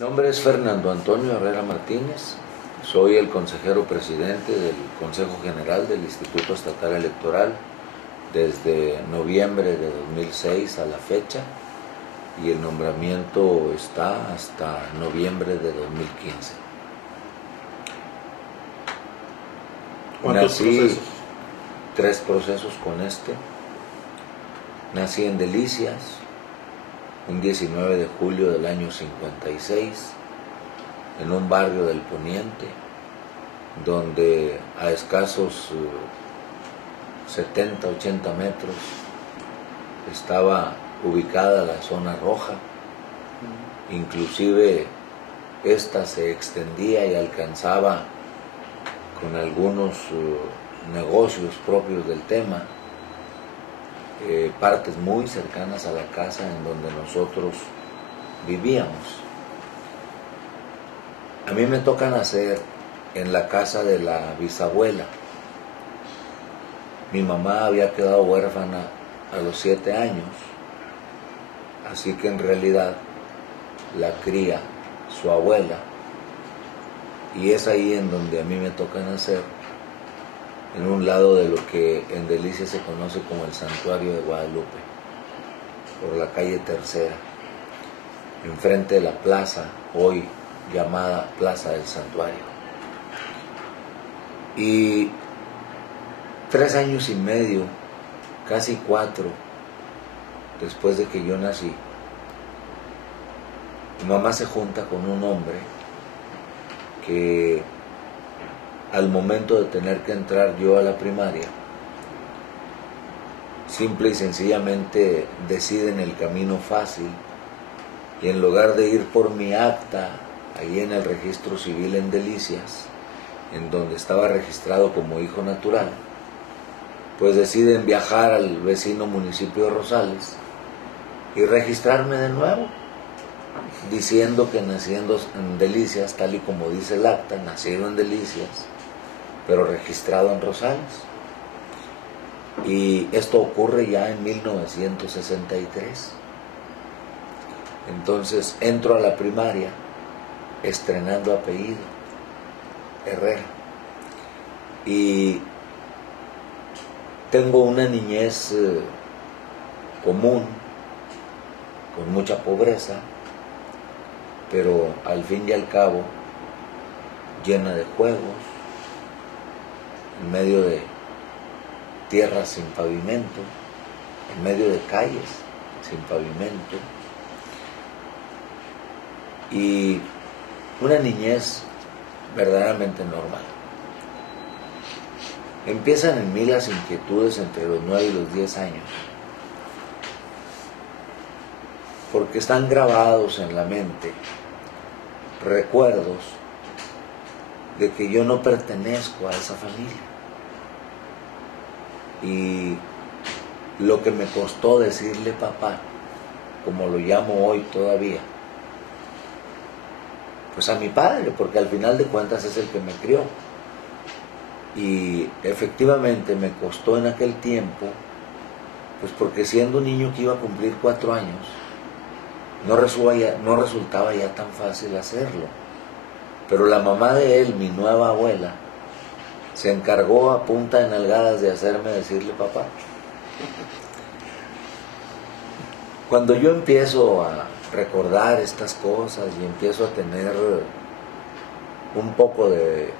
Mi nombre es Fernando Antonio Herrera Martínez, soy el consejero presidente del Consejo General del Instituto Estatal Electoral desde noviembre de 2006 a la fecha, y el nombramiento está hasta noviembre de 2015. ¿Cuántos procesos? 3 procesos con este. Nací en Delicias, un 19 de julio del año 56, en un barrio del Poniente, donde a escasos 70, 80 metros estaba ubicada la zona roja. Inclusive esta se extendía y alcanzaba con algunos negocios propios del tema, partes muy cercanas a la casa en donde nosotros vivíamos. A mí me toca nacer en la casa de la bisabuela. Mi mamá había quedado huérfana a los 7 años, así que en realidad la cría su abuela, y es ahí en donde a mí me toca nacer, en un lado de lo que en Delicias se conoce como el Santuario de Guadalupe, por la calle Tercera, enfrente de la plaza, hoy llamada Plaza del Santuario. Y 3 años y medio, casi 4, después de que yo nací, mi mamá se junta con un hombre que, al momento de tener que entrar yo a la primaria, simple y sencillamente deciden el camino fácil, y en lugar de ir por mi acta ahí en el registro civil en Delicias, en donde estaba registrado como hijo natural, pues deciden viajar al vecino municipio de Rosales y registrarme de nuevo, diciendo que nací en Delicias, tal y como dice el acta, nacido en Delicias, pero registrado en Rosales. Y esto ocurre ya en 1963. Entonces entro a la primaria estrenando apellido, Herrera, y tengo una niñez común, con mucha pobreza, pero al fin y al cabo llena de juegos, en medio de tierras sin pavimento, en medio de calles sin pavimento, y una niñez verdaderamente normal. Empiezan en mí las inquietudes entre los 9 y los 10 años, porque están grabados en la mente recuerdos de que yo no pertenezco a esa familia. Y lo que me costó decirle papá, como lo llamo hoy todavía, pues a mi padre, porque al final de cuentas es el que me crió. Y efectivamente me costó en aquel tiempo, pues porque siendo un niño que iba a cumplir 4 años, no resultaba ya tan fácil hacerlo. Pero la mamá de él, mi nueva abuela, se encargó a punta de nalgadas de hacerme decirle papá. Cuando yo empiezo a recordar estas cosas y empiezo a tener un poco de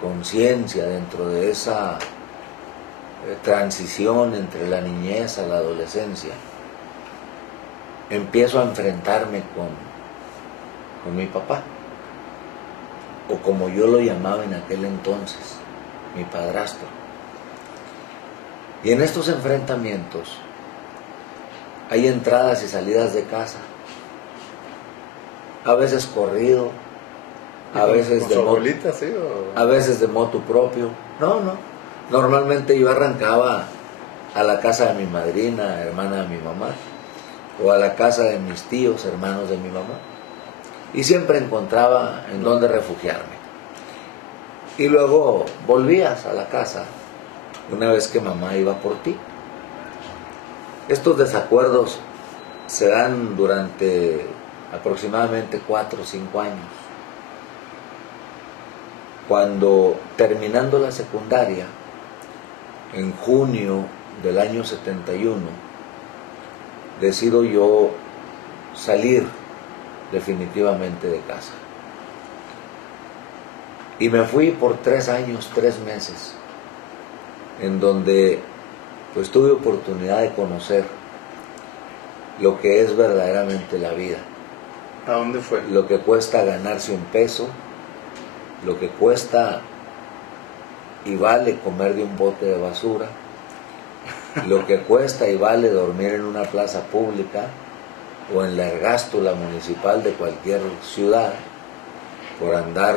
conciencia dentro de esa transición entre la niñez a la adolescencia, empiezo a enfrentarme con mi papá, o como yo lo llamaba en aquel entonces, mi padrastro. Y en estos enfrentamientos hay entradas y salidas de casa, a veces corrido, a veces ¿Con su abuelita, sí? a veces de motu propio. No, normalmente yo arrancaba a la casa de mi madrina, hermana de mi mamá, o a la casa de mis tíos, hermanos de mi mamá, y siempre encontraba en dónde refugiarme. Y luego volvías a la casa una vez que mamá iba por ti. Estos desacuerdos se dan durante aproximadamente 4 o 5 años, cuando terminando la secundaria, en junio del año 71, decido yo salir definitivamente de casa. Y me fui por 3 años, 3 meses, en donde pues tuve oportunidad de conocer lo que es verdaderamente la vida. ¿A dónde fue? Lo que cuesta ganarse un peso, lo que cuesta y vale comer de un bote de basura, lo que cuesta y vale dormir en una plaza pública o en la ergástula municipal de cualquier ciudad por andar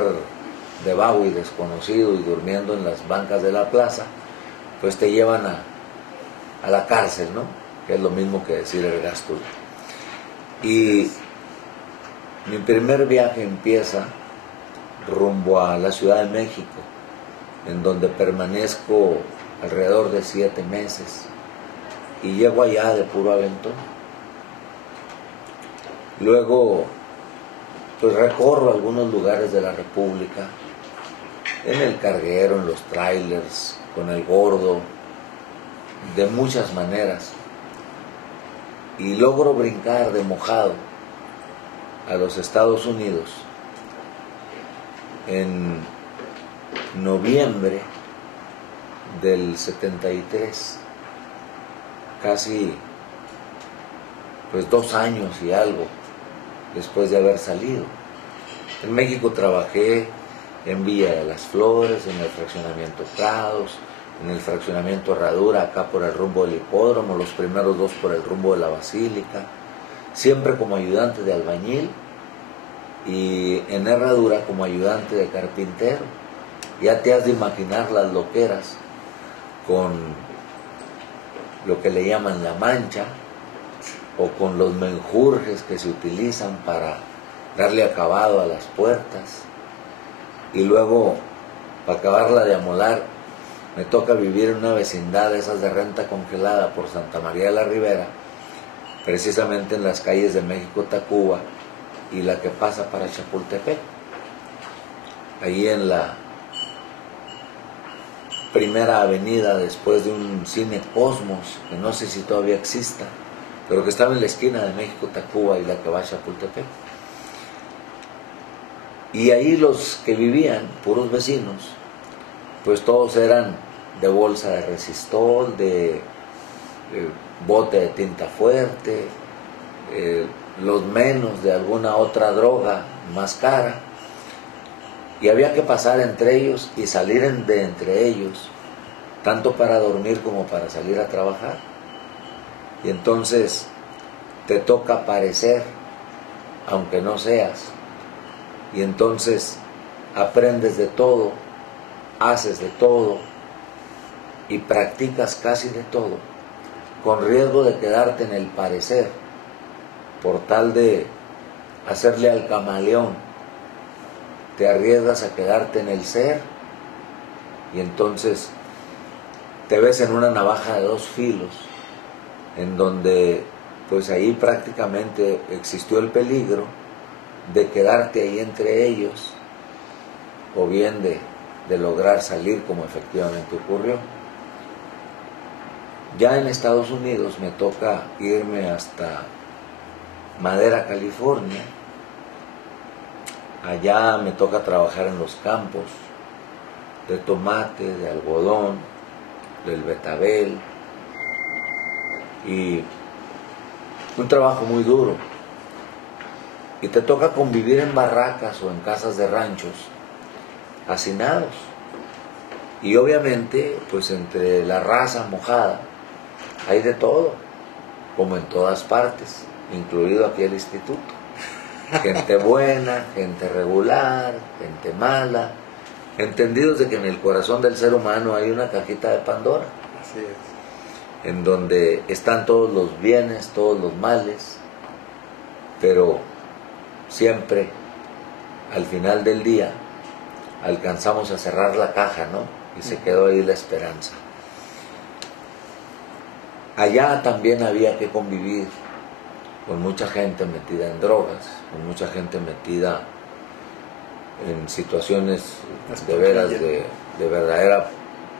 de vago y desconocido y durmiendo en las bancas de la plaza, pues te llevan a la cárcel, ¿no? Que es lo mismo que decir ergástula. Y mi primer viaje empieza rumbo a la Ciudad de México, en donde permanezco alrededor de 7 meses y llego allá de puro aventón. Luego pues recorro algunos lugares de la República, en el carguero, en los trailers, con el gordo, de muchas maneras, y logro brincar de mojado a los Estados Unidos en noviembre del 73, casi pues 2 años y algo después de haber salido. En México trabajé en Villa de las Flores, en el fraccionamiento Prados, en el fraccionamiento Herradura, acá por el rumbo del hipódromo, los primeros 2 por el rumbo de la Basílica, siempre como ayudante de albañil, y en Herradura como ayudante de carpintero. Ya te has de imaginar las loqueras con lo que le llaman la mancha, o con los menjurjes que se utilizan para darle acabado a las puertas. Y luego, para acabarla de amolar, me toca vivir en una vecindad de esas de renta congelada por Santa María de la Ribera, precisamente en las calles de México-Tacuba y la que pasa para Chapultepec. Ahí en la primera avenida después de un cine Cosmos, que no sé si todavía exista, pero que estaba en la esquina de México-Tacuba y la que va a Chapultepec. Y ahí los que vivían, puros vecinos, pues todos eran de bolsa de resistol, de bote de tinta fuerte, los menos de alguna otra droga más cara, y había que pasar entre ellos y salir de entre ellos, tanto para dormir como para salir a trabajar. Y entonces te toca parecer, aunque no seas, y entonces aprendes de todo, haces de todo y practicas casi de todo, con riesgo de quedarte en el parecer, por tal de hacerle al camaleón. Te arriesgas a quedarte en el ser, y entonces te ves en una navaja de 2 filos, en donde pues ahí prácticamente existió el peligro de quedarte ahí entre ellos, o bien de lograr salir, como efectivamente ocurrió. Ya en Estados Unidos me toca irme hasta Madera, California. Allá me toca trabajar en los campos de tomate, de algodón, del betabel, y un trabajo muy duro. Y te toca convivir en barracas o en casas de ranchos, hacinados. Y obviamente, pues entre la raza mojada hay de todo, como en todas partes, incluido aquí el instituto. Gente buena, gente regular, gente mala, entendidos de que en el corazón del ser humano hay una cajita de Pandora. Así es. En donde están todos los bienes, todos los males, pero siempre, al final del día, alcanzamos a cerrar la caja, ¿no? Y se quedó ahí la esperanza. Allá también había que convivir con mucha gente metida en drogas, con mucha gente metida en situaciones de veras de verdadera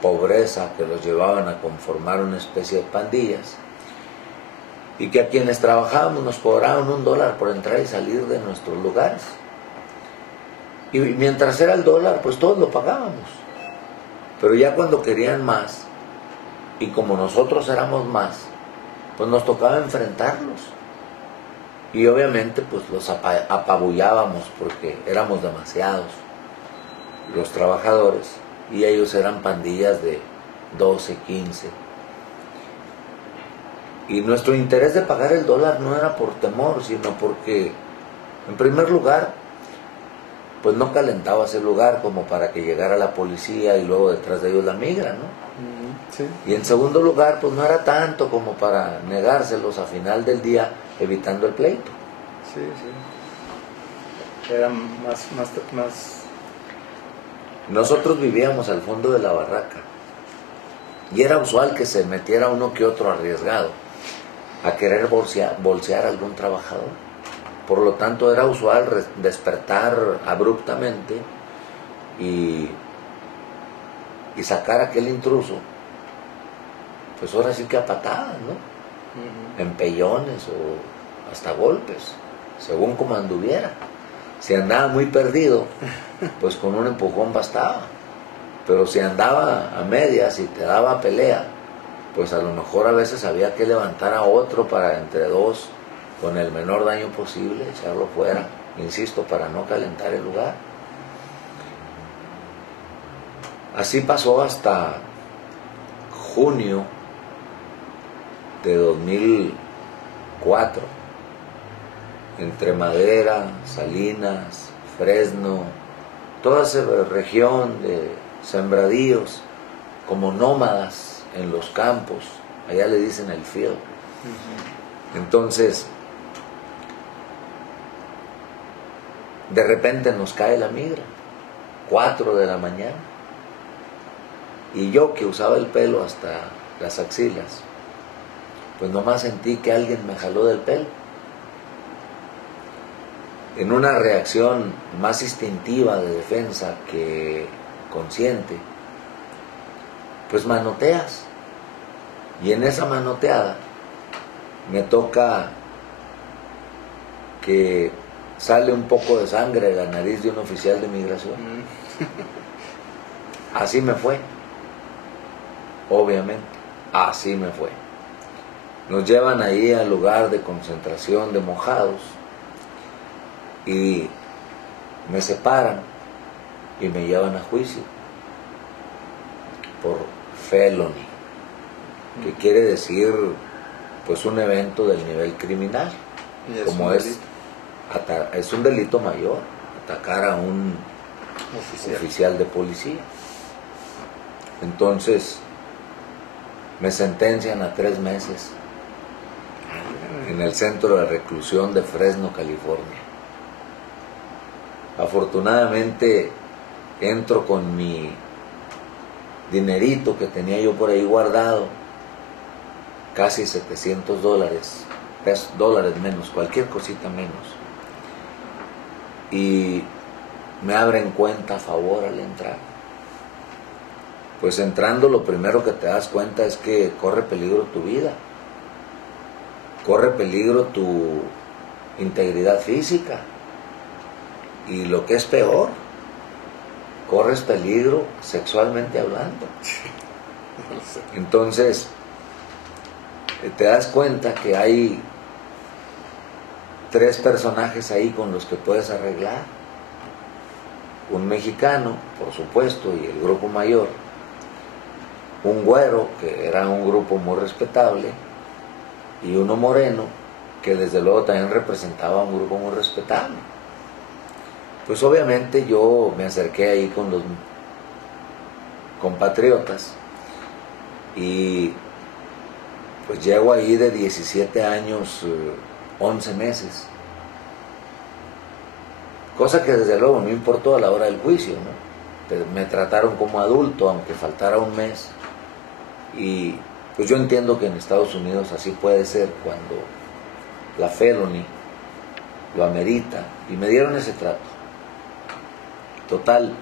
pobreza que los llevaban a conformar una especie de pandillas, y que a quienes trabajábamos nos cobraban $1 por entrar y salir de nuestros lugares. Y mientras era el dólar, pues todos lo pagábamos. Pero ya cuando querían más, y como nosotros éramos más, pues nos tocaba enfrentarlos. Y obviamente pues los apabullábamos porque éramos demasiados los trabajadores, y ellos eran pandillas de 12, 15. Y nuestro interés de pagar el dólar no era por temor, sino porque, en primer lugar, pues no calentaba ese lugar como para que llegara la policía y luego detrás de ellos la migra, ¿no? Sí. Y en segundo lugar, pues no era tanto como para negárselos a final del día, evitando el pleito. Sí, sí. Era más. Nosotros vivíamos al fondo de la barraca, y era usual que se metiera uno que otro arriesgado a querer bolsear a algún trabajador. Por lo tanto, era usual despertar abruptamente y sacar a aquel intruso, pues ahora sí que a patadas, ¿no? Empellones o hasta golpes, según como anduviera. Si andaba muy perdido, pues con un empujón bastaba. Pero si andaba a medias y te daba pelea, pues a lo mejor a veces había que levantar a otro para entre dos, con el menor daño posible, echarlo fuera, insisto, para no calentar el lugar. Así pasó hasta junio de 2004, entre Madera, Salinas, Fresno, toda esa región de sembradíos, como nómadas en los campos, allá le dicen el field. Entonces, de repente nos cae la migra, 4 de la mañana, y yo que usaba el pelo hasta las axilas, pues nomás sentí que alguien me jaló del pelo. En una reacción más instintiva de defensa que consciente, pues manoteas, y en esa manoteada me toca que sale un poco de sangre de la nariz de un oficial de migración. Así me fue, obviamente, así me fue. Nos llevan ahí al lugar de concentración de mojados y me separan y me llevan a juicio por felony, que quiere decir pues un evento del nivel criminal, como es un delito mayor, atacar a un oficial de policía. Entonces me sentencian a 3 meses en el centro de reclusión de Fresno, California. Afortunadamente entro con mi dinerito que tenía yo por ahí guardado, casi $700, dólares menos, cualquier cosita menos, y me abren cuenta a favor al entrar. Pues entrando, lo primero que te das cuenta es que corre peligro tu vida, corre peligro tu integridad física, y lo que es peor, corres peligro sexualmente hablando. Entonces te das cuenta que hay 3 personajes ahí con los que puedes arreglar: un mexicano, por supuesto, y el grupo mayor; un güero, que era un grupo muy respetable; y uno moreno, que desde luego también representaba un grupo muy respetable. Pues obviamente yo me acerqué ahí con los compatriotas, y pues llego ahí de 17 años, 11 meses, cosa que desde luego no importó a la hora del juicio, ¿no? Me trataron como adulto, aunque faltara un mes, y pues yo entiendo que en Estados Unidos así puede ser cuando la felony lo amerita, y me dieron ese trato. Total,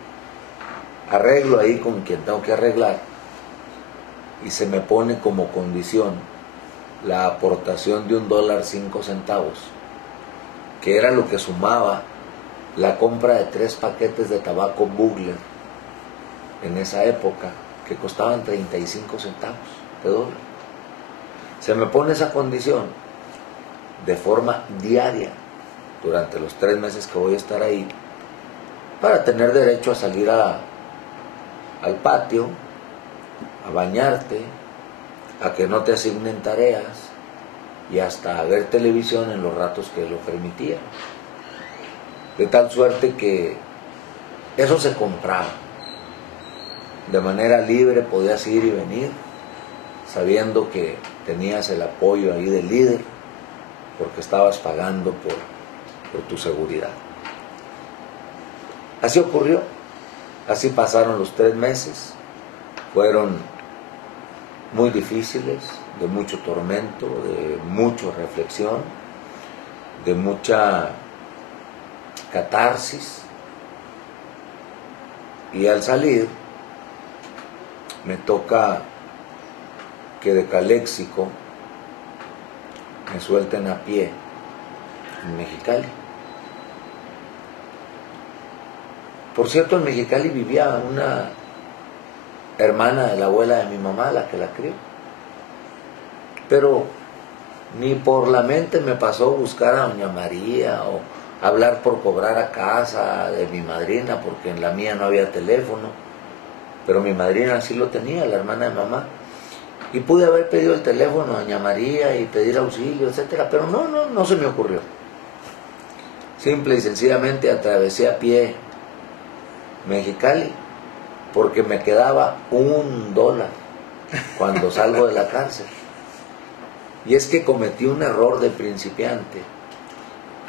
arreglo ahí con quien tengo que arreglar, y se me pone como condición la aportación de $1.05, que era lo que sumaba la compra de 3 paquetes de tabaco Bugler en esa época, que costaban 35 centavos de dólar. Se me pone esa condición de forma diaria durante los 3 meses que voy a estar ahí, para tener derecho a salir al patio, a bañarte, a que no te asignen tareas y hasta a ver televisión en los ratos que lo permitían. De tal suerte que eso se compraba. De manera libre podías ir y venir, sabiendo que tenías el apoyo ahí del líder, porque estabas pagando por tu seguridad. Así ocurrió, así pasaron los 3 meses, fueron muy difíciles, de mucho tormento, de mucha reflexión, de mucha catarsis, y al salir me toca que de Caléxico me suelten a pie en Mexicali. Por cierto, en Mexicali vivía una hermana de la abuela de mi mamá, la que la crió. Pero ni por la mente me pasó buscar a doña María o hablar por cobrar a casa de mi madrina, porque en la mía no había teléfono, pero mi madrina sí lo tenía, la hermana de mamá. Y pude haber pedido el teléfono a doña María y pedir auxilio, etcétera, pero no se me ocurrió. Simple y sencillamente atravesé a pie Mexicali, porque me quedaba $1 cuando salgo de la cárcel. Y es que cometí un error de principiante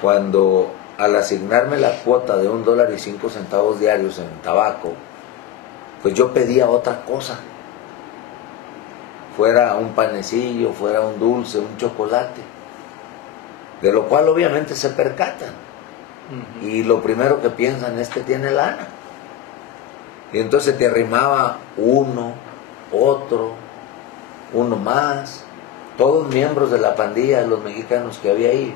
cuando, al asignarme la cuota de $1.05 diarios en tabaco, pues yo pedía otra cosa, fuera un panecillo, fuera un dulce, un chocolate, de lo cual obviamente se percatan. Y lo primero que piensan es que tiene lana. Y entonces te arrimaba uno, otro, uno más, todos miembros de la pandilla de los mexicanos que había ahí,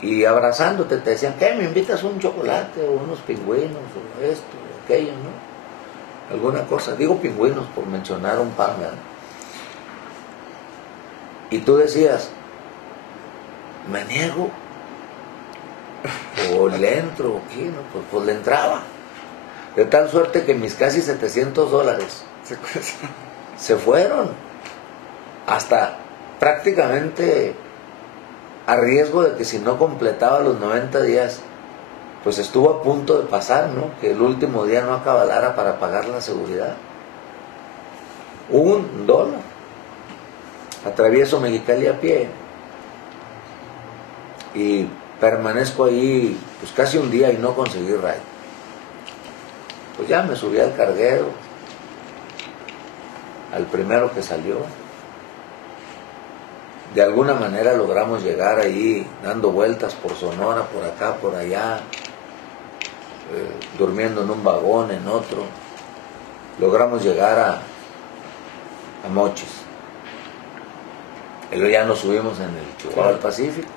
y abrazándote te decían, ¿qué? ¿Me invitas un chocolate o unos pingüinos o esto o aquello, no? Alguna cosa, digo pingüinos por mencionar un par, ¿verdad? Y tú decías, ¿me niego? ¿O le entro? ¿O qué? No, pues le entraba. De tal suerte que mis casi $700 se fueron, hasta prácticamente a riesgo de que si no completaba los 90 días, pues estuvo a punto de pasar, ¿no? Que el último día no acabalara para pagar la seguridad. $1. Atravieso Mexicali a pie y permanezco ahí pues casi un día y no conseguí ride. Pues ya me subí al carguero, al primero que salió. De alguna manera logramos llegar ahí, dando vueltas por Sonora, por acá, por allá, durmiendo en un vagón, en otro. Logramos llegar a Mochis. Y luego ya nos subimos en el Chihuahua del Pacífico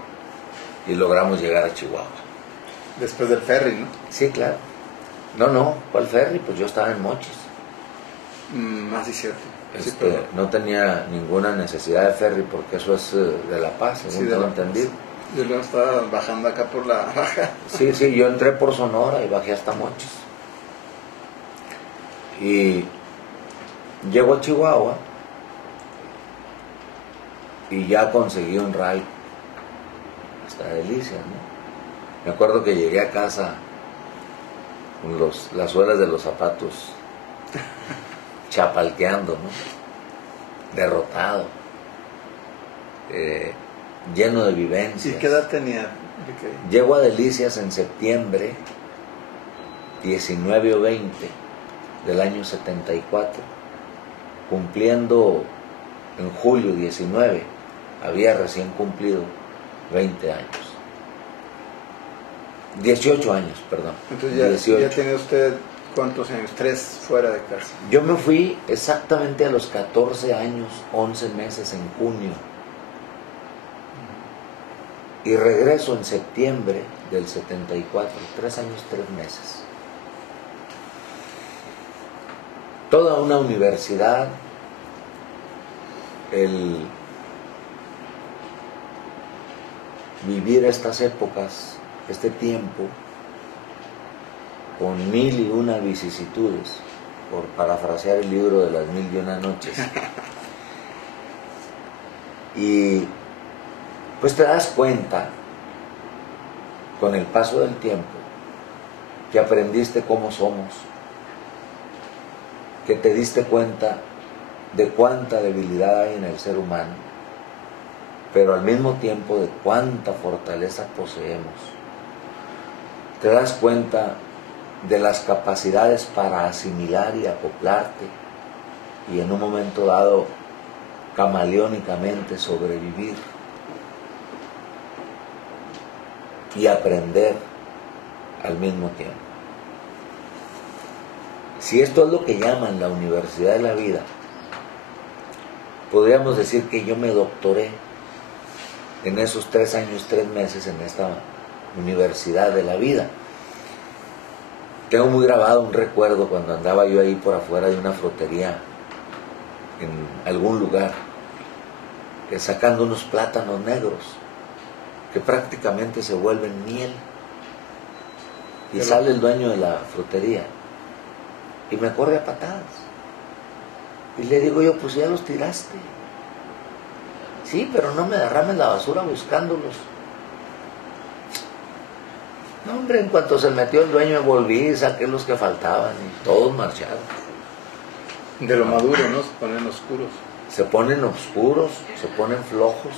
y logramos llegar a Chihuahua. Después del ferry, ¿no? Sí, claro. No, ¿cuál ferry? Pues yo estaba en Mochis. Sí, cierto. No tenía ninguna necesidad de ferry porque eso es de La Paz, según tengo entendido. Yo luego estaba bajando acá por la baja. Sí, yo entré por Sonora y bajé hasta Mochis. Y llego a Chihuahua y ya conseguí un ride hasta Delicias, ¿no? Me acuerdo que llegué a casa con las suelas de los zapatos chapalqueando, ¿no? Derrotado, lleno de vivencias. ¿Y qué edad tenía? Llego a Delicias en septiembre 19 o 20 del año 74, cumpliendo en julio 19, había recién cumplido 20 años. 18 años, perdón. Entonces ya, 18. ya tiene usted, ¿cuántos años? 3 fuera de cárcel. Yo me fui exactamente a los 14 años, 11 meses en junio. Y regreso en septiembre del 74, 3 años, 3 meses. Toda una universidad, el vivir estas épocas, este tiempo, con 1001 vicisitudes, por parafrasear el libro de las 1001 noches. Y pues te das cuenta, con el paso del tiempo, que aprendiste cómo somos, que te diste cuenta de cuánta debilidad hay en el ser humano, pero al mismo tiempo de cuánta fortaleza poseemos. Te das cuenta de las capacidades para asimilar y acoplarte y en un momento dado camaleónicamente sobrevivir y aprender al mismo tiempo. Si esto es lo que llaman la universidad de la vida, podríamos decir que yo me doctoré en esos 3 años, 3 meses en esta universidad de la vida. Tengo muy grabado un recuerdo cuando andaba yo ahí por afuera de una frutería en algún lugar, sacando unos plátanos negros que prácticamente se vuelven miel, y sale el dueño de la frutería y me corre a patadas y le digo yo, pues ya los tiraste. Sí, pero no me derrames la basura buscándolos. No, hombre, en cuanto se metió el dueño me volví y saqué los que faltaban y todos marcharon. De lo maduro, ¿no? Se ponen oscuros. Se ponen oscuros, se ponen flojos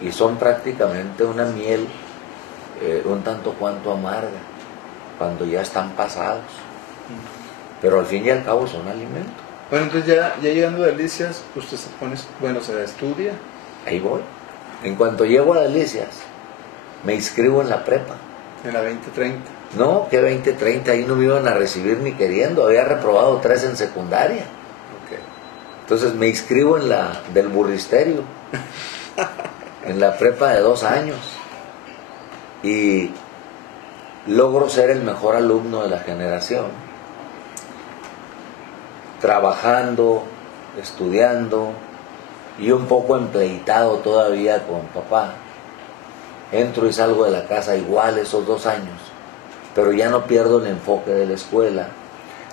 y son prácticamente una miel un tanto cuanto amarga cuando ya están pasados. Pero al fin y al cabo son alimento. Bueno, entonces ya llegando a Delicias, usted se pone, bueno, se estudia. Ahí voy. En cuanto llego a Delicias, me inscribo en la prepa. En la 2030. No, que 2030, ahí no me iban a recibir ni queriendo, había reprobado 3 en secundaria. Okay. Entonces me inscribo en la del burristerio, en la prepa de 2 años, y logro ser el mejor alumno de la generación, trabajando, estudiando y un poco empleitado todavía con papá. Entro y salgo de la casa igual esos 2 años, pero ya no pierdo el enfoque de la escuela.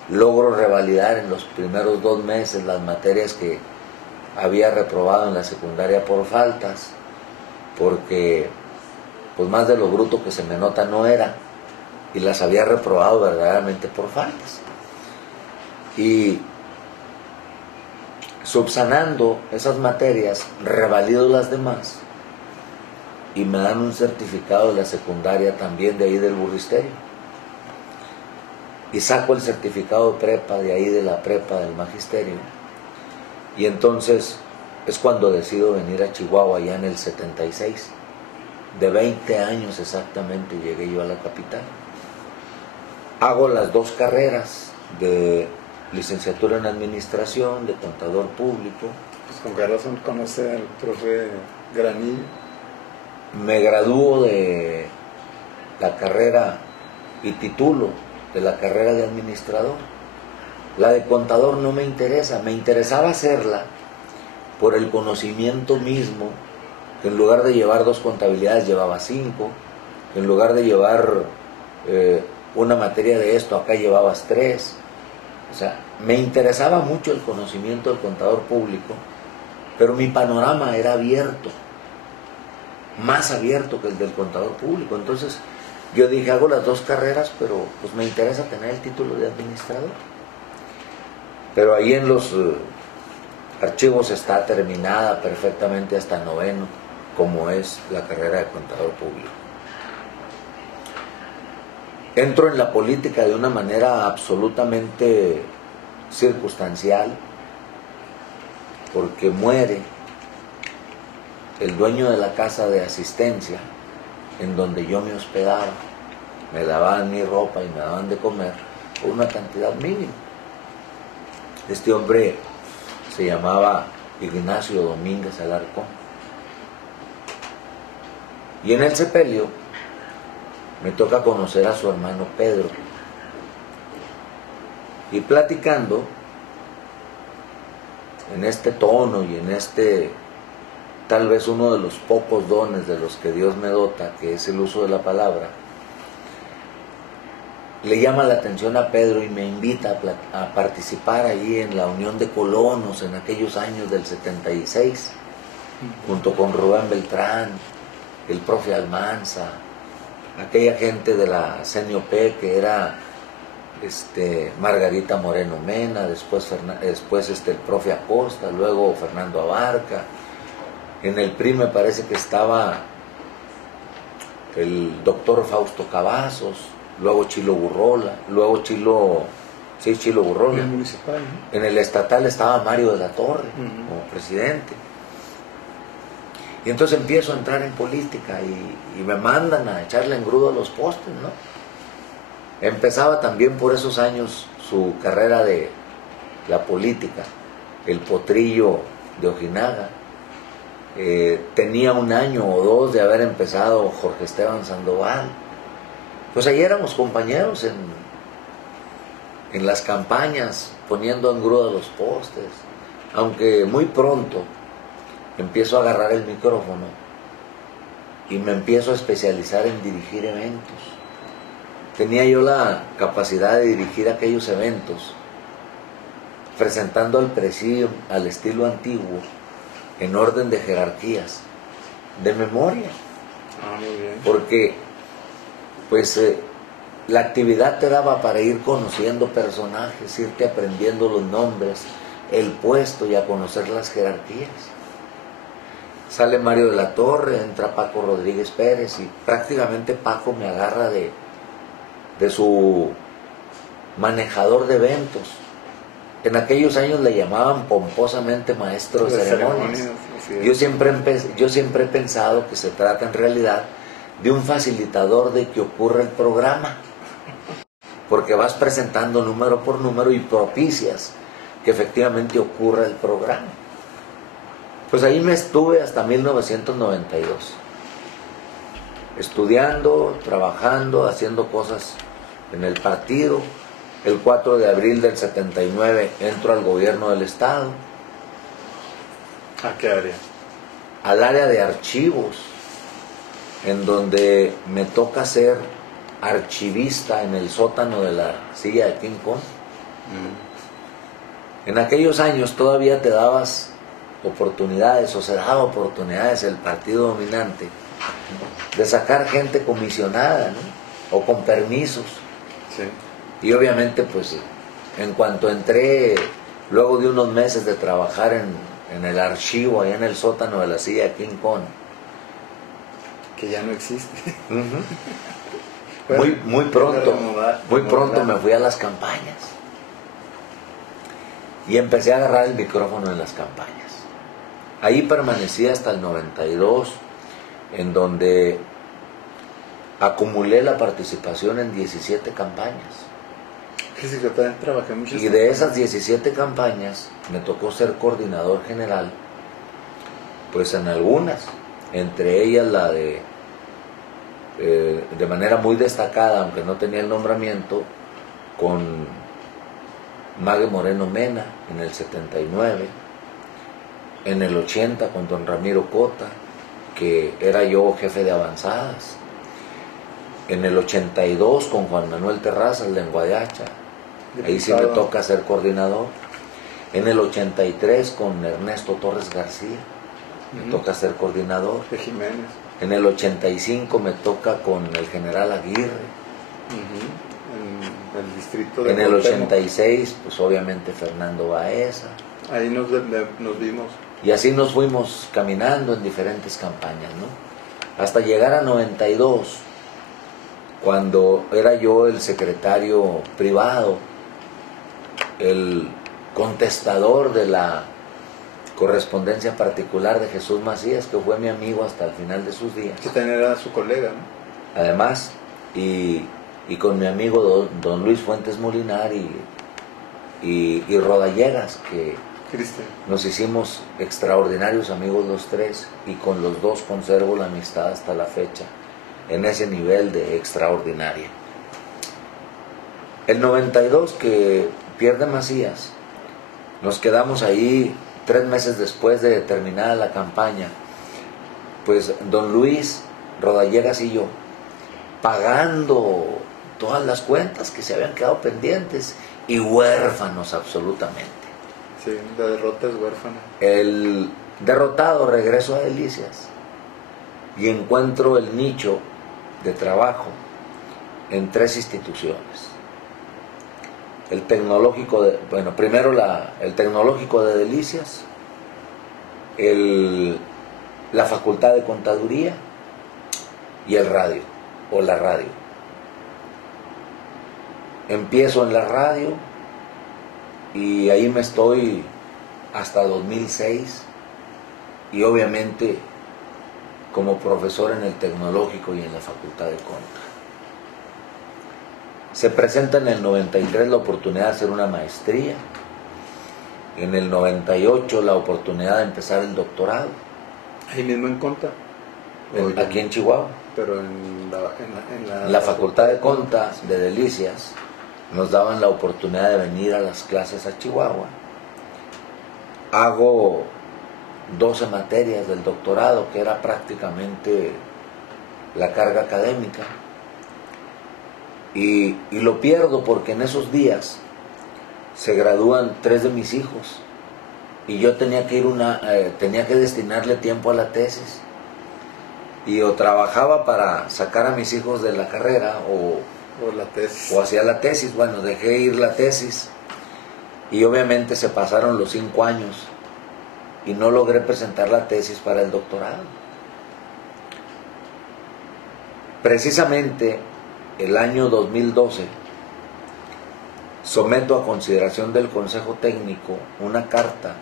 Logro revalidar en los primeros 2 meses las materias que había reprobado en la secundaria por faltas, porque pues más de lo bruto que se me nota no era, y las había reprobado verdaderamente por faltas. Y subsanando esas materias, revalido las demás y me dan un certificado de la secundaria también de ahí del burristerio. Y saco el certificado de prepa de ahí de la prepa del magisterio. Y entonces es cuando decido venir a Chihuahua ya en el 76. De 20 años exactamente llegué yo a la capital. Hago las 2 carreras de licenciatura en administración, de contador público. Pues con qué razón conoce al profe Granillo. Me gradúo de la carrera y titulo de la carrera de administrador. La de contador no me interesa, me interesaba hacerla por el conocimiento mismo, que en lugar de llevar 2 contabilidades llevaba 5, que en lugar de llevar una materia de esto, acá llevabas 3. O sea, me interesaba mucho el conocimiento del contador público, pero mi panorama era abierto, más abierto que el del contador público. Entonces yo dije, hago las 2 carreras, pero pues me interesa tener el título de administrador. Pero ahí en los archivos está terminada perfectamente hasta 9º, como es la carrera de contador público. Entro en la política de una manera absolutamente circunstancial, porque muere el dueño de la casa de asistencia en donde yo me hospedaba, me daban mi ropa y me daban de comer por una cantidad mínima. Este hombre se llamaba Ignacio Domínguez Alarcón. Y en el sepelio me toca conocer a su hermano Pedro. Y platicando en este tono y en este, tal vez uno de los pocos dones de los que Dios me dota, que es el uso de la palabra, le llama la atención a Pedro y me invita a participar ahí en la Unión de Colonos en aquellos años del 76, junto con Rubén Beltrán, el profe Almanza, aquella gente de la CNOP que era Margarita Moreno Mena, después el profe Acosta, luego Fernando Abarca. En el PRI me parece que estaba el doctor Fausto Cavazos, luego Chilo Burrola, Chilo Burrola. En el municipal, ¿no? En el estatal estaba Mario de la Torre como presidente. Y entonces empiezo a entrar en política y me mandan a echarle engrudo a los postes, ¿no? Empezaba también por esos años su carrera de la política, el potrillo de Ojinaga. Tenía un año o dos de haber empezado Jorge Esteban Sandoval. Pues ahí éramos compañeros en las campañas, poniendo engrudo a los postes. Aunque muy pronto empiezo a agarrar el micrófono y me empiezo a especializar en dirigir eventos. Tenía yo la capacidad de dirigir aquellos eventos, presentando al presidio al estilo antiguo, en orden de jerarquías, de memoria. Muy bien. Porque, pues, la actividad te daba para ir conociendo personajes, irte aprendiendo los nombres, el puesto y a conocer las jerarquías. Sale Mario de la Torre, entra Paco Rodríguez Pérez y prácticamente Paco me agarra de su manejador de eventos. En aquellos años le llamaban pomposamente maestro de ceremonias. Yo siempre he pensado que se trata en realidad de un facilitador de que ocurra el programa, porque vas presentando número por número y propicias que efectivamente ocurra el programa. Pues ahí me estuve hasta 1992, estudiando, trabajando, haciendo cosas en el partido. El 4 de abril del 79 entro al gobierno del estado. ¿A qué área? Al área de archivos, en donde me toca ser archivista en el sótano de la silla de King Kong. En aquellos años todavía te dabas oportunidades, o se daba oportunidades el partido dominante de sacar gente comisionada, ¿no? O con permisos. Sí. Y obviamente, pues, en cuanto entré, luego de unos meses de trabajar en el archivo, allá en el sótano de la silla de King Kong, que ya no existe. Muy pronto me fui a las campañas y empecé a agarrar el micrófono en las campañas. Ahí permanecí hasta el 92, en donde acumulé la participación en 17 campañas. Sí, yo también trabajé muchas y de esas 17 campañas me tocó ser coordinador general, pues en algunas, entre ellas la de manera muy destacada, aunque no tenía el nombramiento, con Mague Moreno Mena en el 79, en el 80 con don Ramiro Cota, que era yo jefe de avanzadas, en el 82 con Juan Manuel Terrazas, de Guadacha, ahí sí me toca ser coordinador, en el 83 con Ernesto Torres García, me toca ser coordinador, de Jiménez. En el 85 me toca con el general Aguirre. En el distrito de En el 86, pues obviamente Fernando Baeza. Ahí nos vimos. Y así nos fuimos caminando en diferentes campañas, ¿no? Hasta llegar a 92, cuando era yo el secretario privado, el contestador de la correspondencia particular de Jesús Macías, que fue mi amigo hasta el final de sus días. Que también era su colega, ¿no? Además, y con mi amigo don Luis Fuentes Molinar y Rodallegas, que Cristian. nos hicimos extraordinarios amigos los tres, y con los dos conservo la amistad hasta la fecha, en ese nivel de extraordinaria. El 92, que pierde Macías, nos quedamos ahí 3 meses después de terminada la campaña, pues don Luis, Rodallegas y yo, pagando todas las cuentas que se habían quedado pendientes, y huérfanos absolutamente. Sí, la derrota es huérfana. El derrotado regreso a Delicias y encuentro el nicho de trabajo en 3 instituciones. El tecnológico primero el tecnológico de Delicias, la Facultad de Contaduría y el radio, o la radio. Empiezo en la radio y ahí me estoy hasta 2006, y obviamente como profesor en el tecnológico y en la Facultad de Conta. Se presenta en el 93 la oportunidad de hacer una maestría, en el 98 la oportunidad de empezar el doctorado. Ahí mismo en Conta. Aquí en Chihuahua. Pero en la Facultad de Conta de Delicias nos daban la oportunidad de venir a las clases a Chihuahua. Hago 12 materias del doctorado, que era prácticamente la carga académica, y lo pierdo porque en esos días se gradúan 3 de mis hijos y yo tenía que destinarle tiempo a la tesis, y o trabajaba para sacar a mis hijos de la carrera o la tesis, o hacía la tesis. Bueno, dejé ir la tesis y obviamente se pasaron los 5 años y no logré presentar la tesis para el doctorado. Precisamente el año 2012 someto a consideración del Consejo Técnico una carta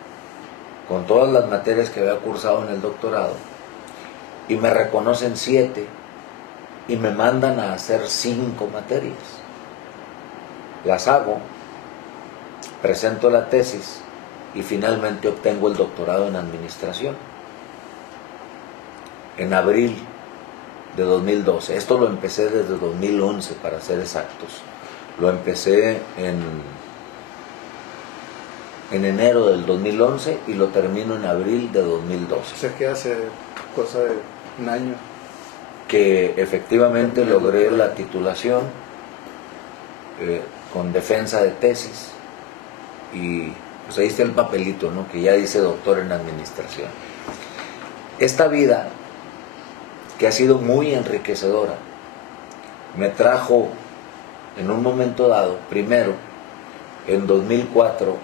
con todas las materias que había cursado en el doctorado, y me reconocen 7 y me mandan a hacer 5 materias. Las hago, presento la tesis y finalmente obtengo el doctorado en administración en abril de 2012. Esto lo empecé desde 2011, para ser exactos. Lo empecé en enero del 2011 y lo termino en abril de 2012. O sea que hace cosa de un año. Que efectivamente logré la titulación con defensa de tesis, y pues ahí está el papelito, ¿no?, que ya dice doctor en administración. Esta vida, que ha sido muy enriquecedora, me trajo en un momento dado, primero en 2004,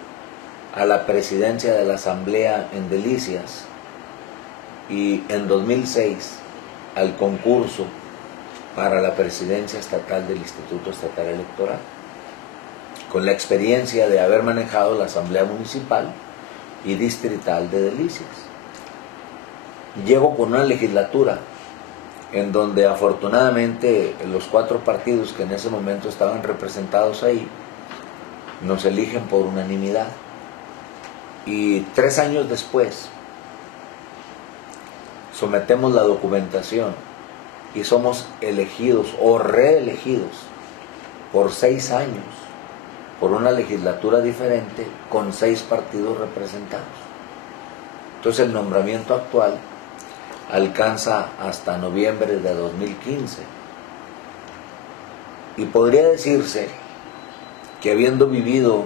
a la presidencia de la Asamblea en Delicias, y en 2006 al concurso para la presidencia estatal del Instituto Estatal Electoral, con la experiencia de haber manejado la Asamblea Municipal y Distrital de Delicias. Llego con una legislatura en donde afortunadamente los 4 partidos que en ese momento estaban representados ahí nos eligen por unanimidad, y 3 años después sometemos la documentación y somos elegidos o reelegidos por 6 años por una legislatura diferente con 6 partidos representados. Entonces el nombramiento actual alcanza hasta noviembre de 2015, y podría decirse que, habiendo vivido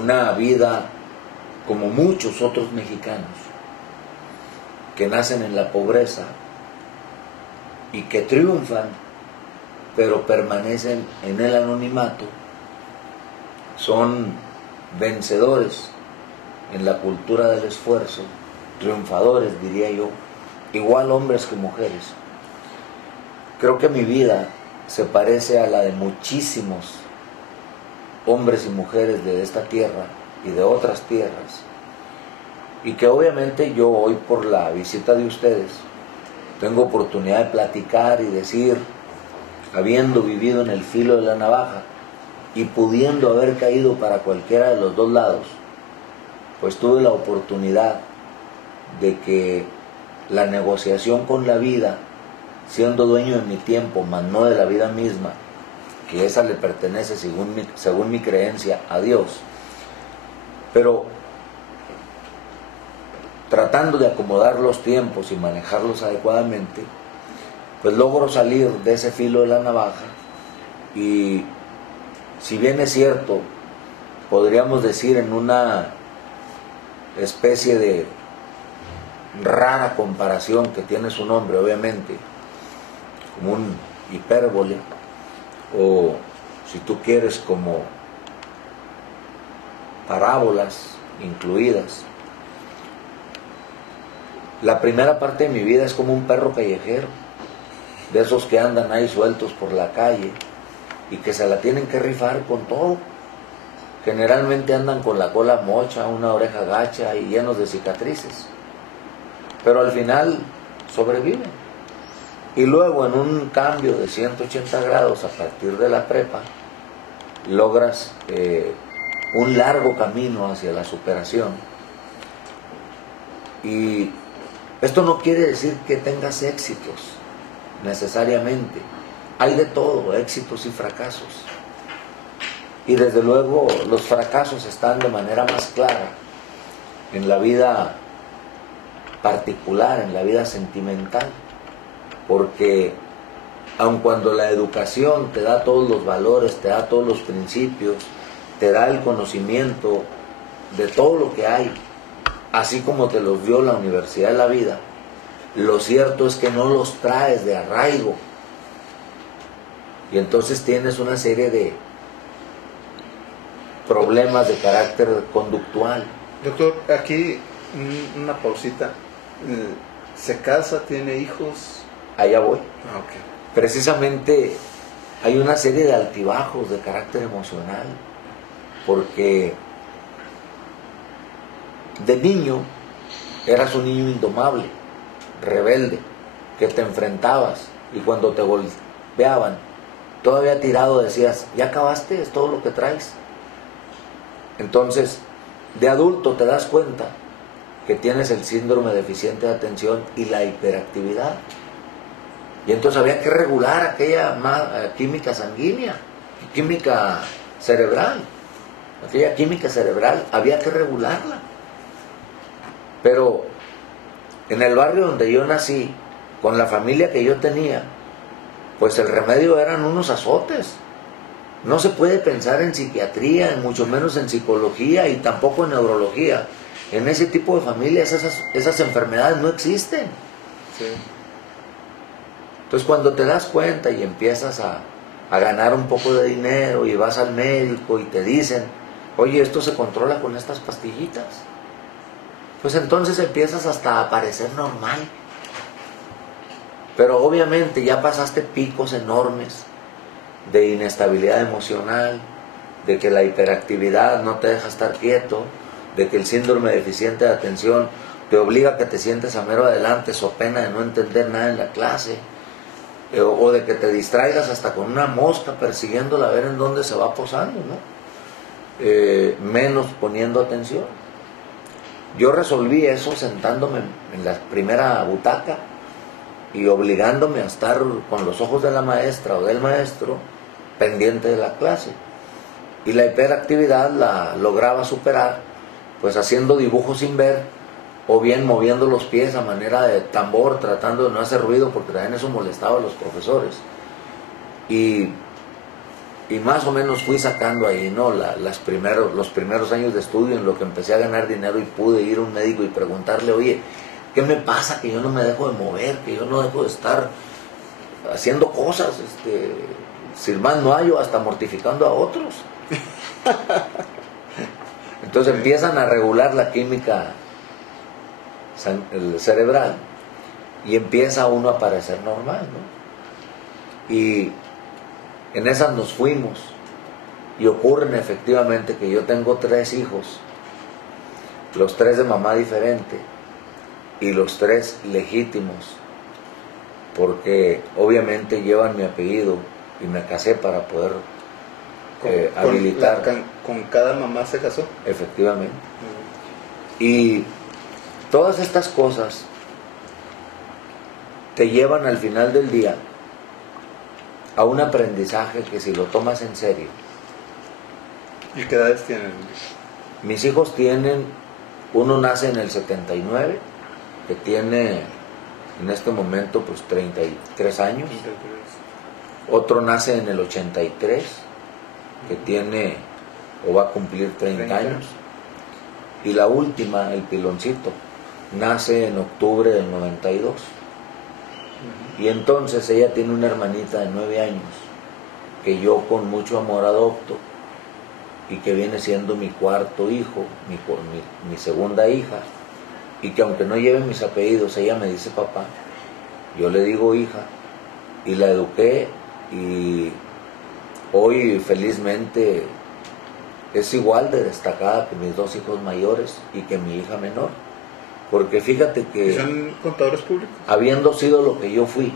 una vida como muchos otros mexicanos que nacen en la pobreza y que triunfan pero permanecen en el anonimato, son vencedores en la cultura del esfuerzo, triunfadores, diría yo, igual hombres que mujeres. Creo que mi vida se parece a la de muchísimos hombres y mujeres de esta tierra y de otras tierras, y que obviamente yo hoy por la visita de ustedes tengo oportunidad de platicar y decir, habiendo vivido en el filo de la navaja y pudiendo haber caído para cualquiera de los dos lados, pues tuve la oportunidad de que la negociación con la vida, siendo dueño de mi tiempo, mas no de la vida misma, que esa le pertenece según mi creencia a Dios, pero tratando de acomodar los tiempos y manejarlos adecuadamente, pues logro salir de ese filo de la navaja. Y si bien es cierto, podríamos decir en una especie de rara comparación que tiene su nombre, obviamente, como un hipérbole, o si tú quieres como parábolas incluidas. La primera parte de mi vida es como un perro callejero, de esos que andan ahí sueltos por la calle y que se la tienen que rifar con todo. Generalmente andan con la cola mocha, una oreja gacha y llenos de cicatrices, pero al final sobreviven. Y luego en un cambio de 180 grados a partir de la prepa, logras un largo camino hacia la superación. Y esto no quiere decir que tengas éxitos necesariamente. Hay de todo, éxitos y fracasos. Y desde luego los fracasos están de manera más clara en la vida particular, en la vida sentimental. Porque aun cuando la educación te da todos los valores, te da todos los principios, te da el conocimiento de todo lo que hay, así como te los dio la Universidad de la Vida, lo cierto es que no los traes de arraigo. Y entonces tienes una serie de problemas de carácter conductual. Doctor, aquí una pausita. ¿Se casa, tiene hijos? Allá voy. Ah, okay. Precisamente hay una serie de altibajos de carácter emocional, porque de niño eras un niño indomable, rebelde, que te enfrentabas, y cuando te golpeaban, todavía tirado decías, ¿ya acabaste? ¿Es todo lo que traes? Entonces, de adulto te das cuenta que tienes el síndrome deficiente de atención y la hiperactividad. Y entonces había que regular aquella química sanguínea, química cerebral. Aquella química cerebral había que regularla. Pero en el barrio donde yo nací, con la familia que yo tenía, pues el remedio eran unos azotes. No se puede pensar en psiquiatría, mucho menos en psicología y tampoco en neurología. En ese tipo de familias esas enfermedades no existen. Sí. Entonces cuando te das cuenta y empiezas a ganar un poco de dinero y vas al médico y te dicen, oye, esto se controla con estas pastillitas, pues entonces empiezas hasta a parecer normal. Pero obviamente ya pasaste picos enormes de inestabilidad emocional, de que la hiperactividad no te deja estar quieto, de que el síndrome deficiente de atención te obliga a que te sientes a mero adelante, so pena de no entender nada en la clase, o de que te distraigas hasta con una mosca persiguiéndola a ver en dónde se va posando, ¿no? Menos poniendo atención. Yo resolví eso sentándome en la primera butaca y obligándome a estar con los ojos de la maestra o del maestro pendiente de la clase. Y la hiperactividad la lograba superar pues haciendo dibujos sin ver, o bien moviendo los pies a manera de tambor, tratando de no hacer ruido, porque también eso molestaba a los profesores. Y más o menos fui sacando ahí, ¿no? los primeros años de estudio, en lo que empecé a ganar dinero y pude ir a un médico y preguntarle, oye, ¿qué me pasa? Que yo no me dejo de mover, que yo no dejo de estar haciendo cosas, sirvando a yo, hasta mortificando a otros. Entonces empiezan a regular la química cerebral y empieza uno a parecer normal, ¿no? Y en esas nos fuimos Y ocurren efectivamente que yo tengo 3 hijos, los 3 de mamá diferente y los 3 legítimos, porque obviamente llevan mi apellido y me casé para poder habilitar. ¿Con cada mamá se casó? Efectivamente. Y todas estas cosas te llevan al final del día a un aprendizaje que si lo tomas en serio. ¿Y qué edades tienen? Mis hijos tienen, uno nace en el 79, que tiene en este momento pues 33 años. 33. Otro nace en el 83, que tiene o va a cumplir 30 años. Y la última, el piloncito, nace en octubre del 92. Y entonces ella tiene una hermanita de 9 años, que yo con mucho amor adopto, y que viene siendo mi cuarto hijo, mi segunda hija, y que aunque no lleve mis apellidos, ella me dice papá, yo le digo hija, y la eduqué, y hoy felizmente es igual de destacada que mis 2 hijos mayores y que mi hija menor, porque fíjate que ¿son contadores públicos? Habiendo sido lo que yo fui,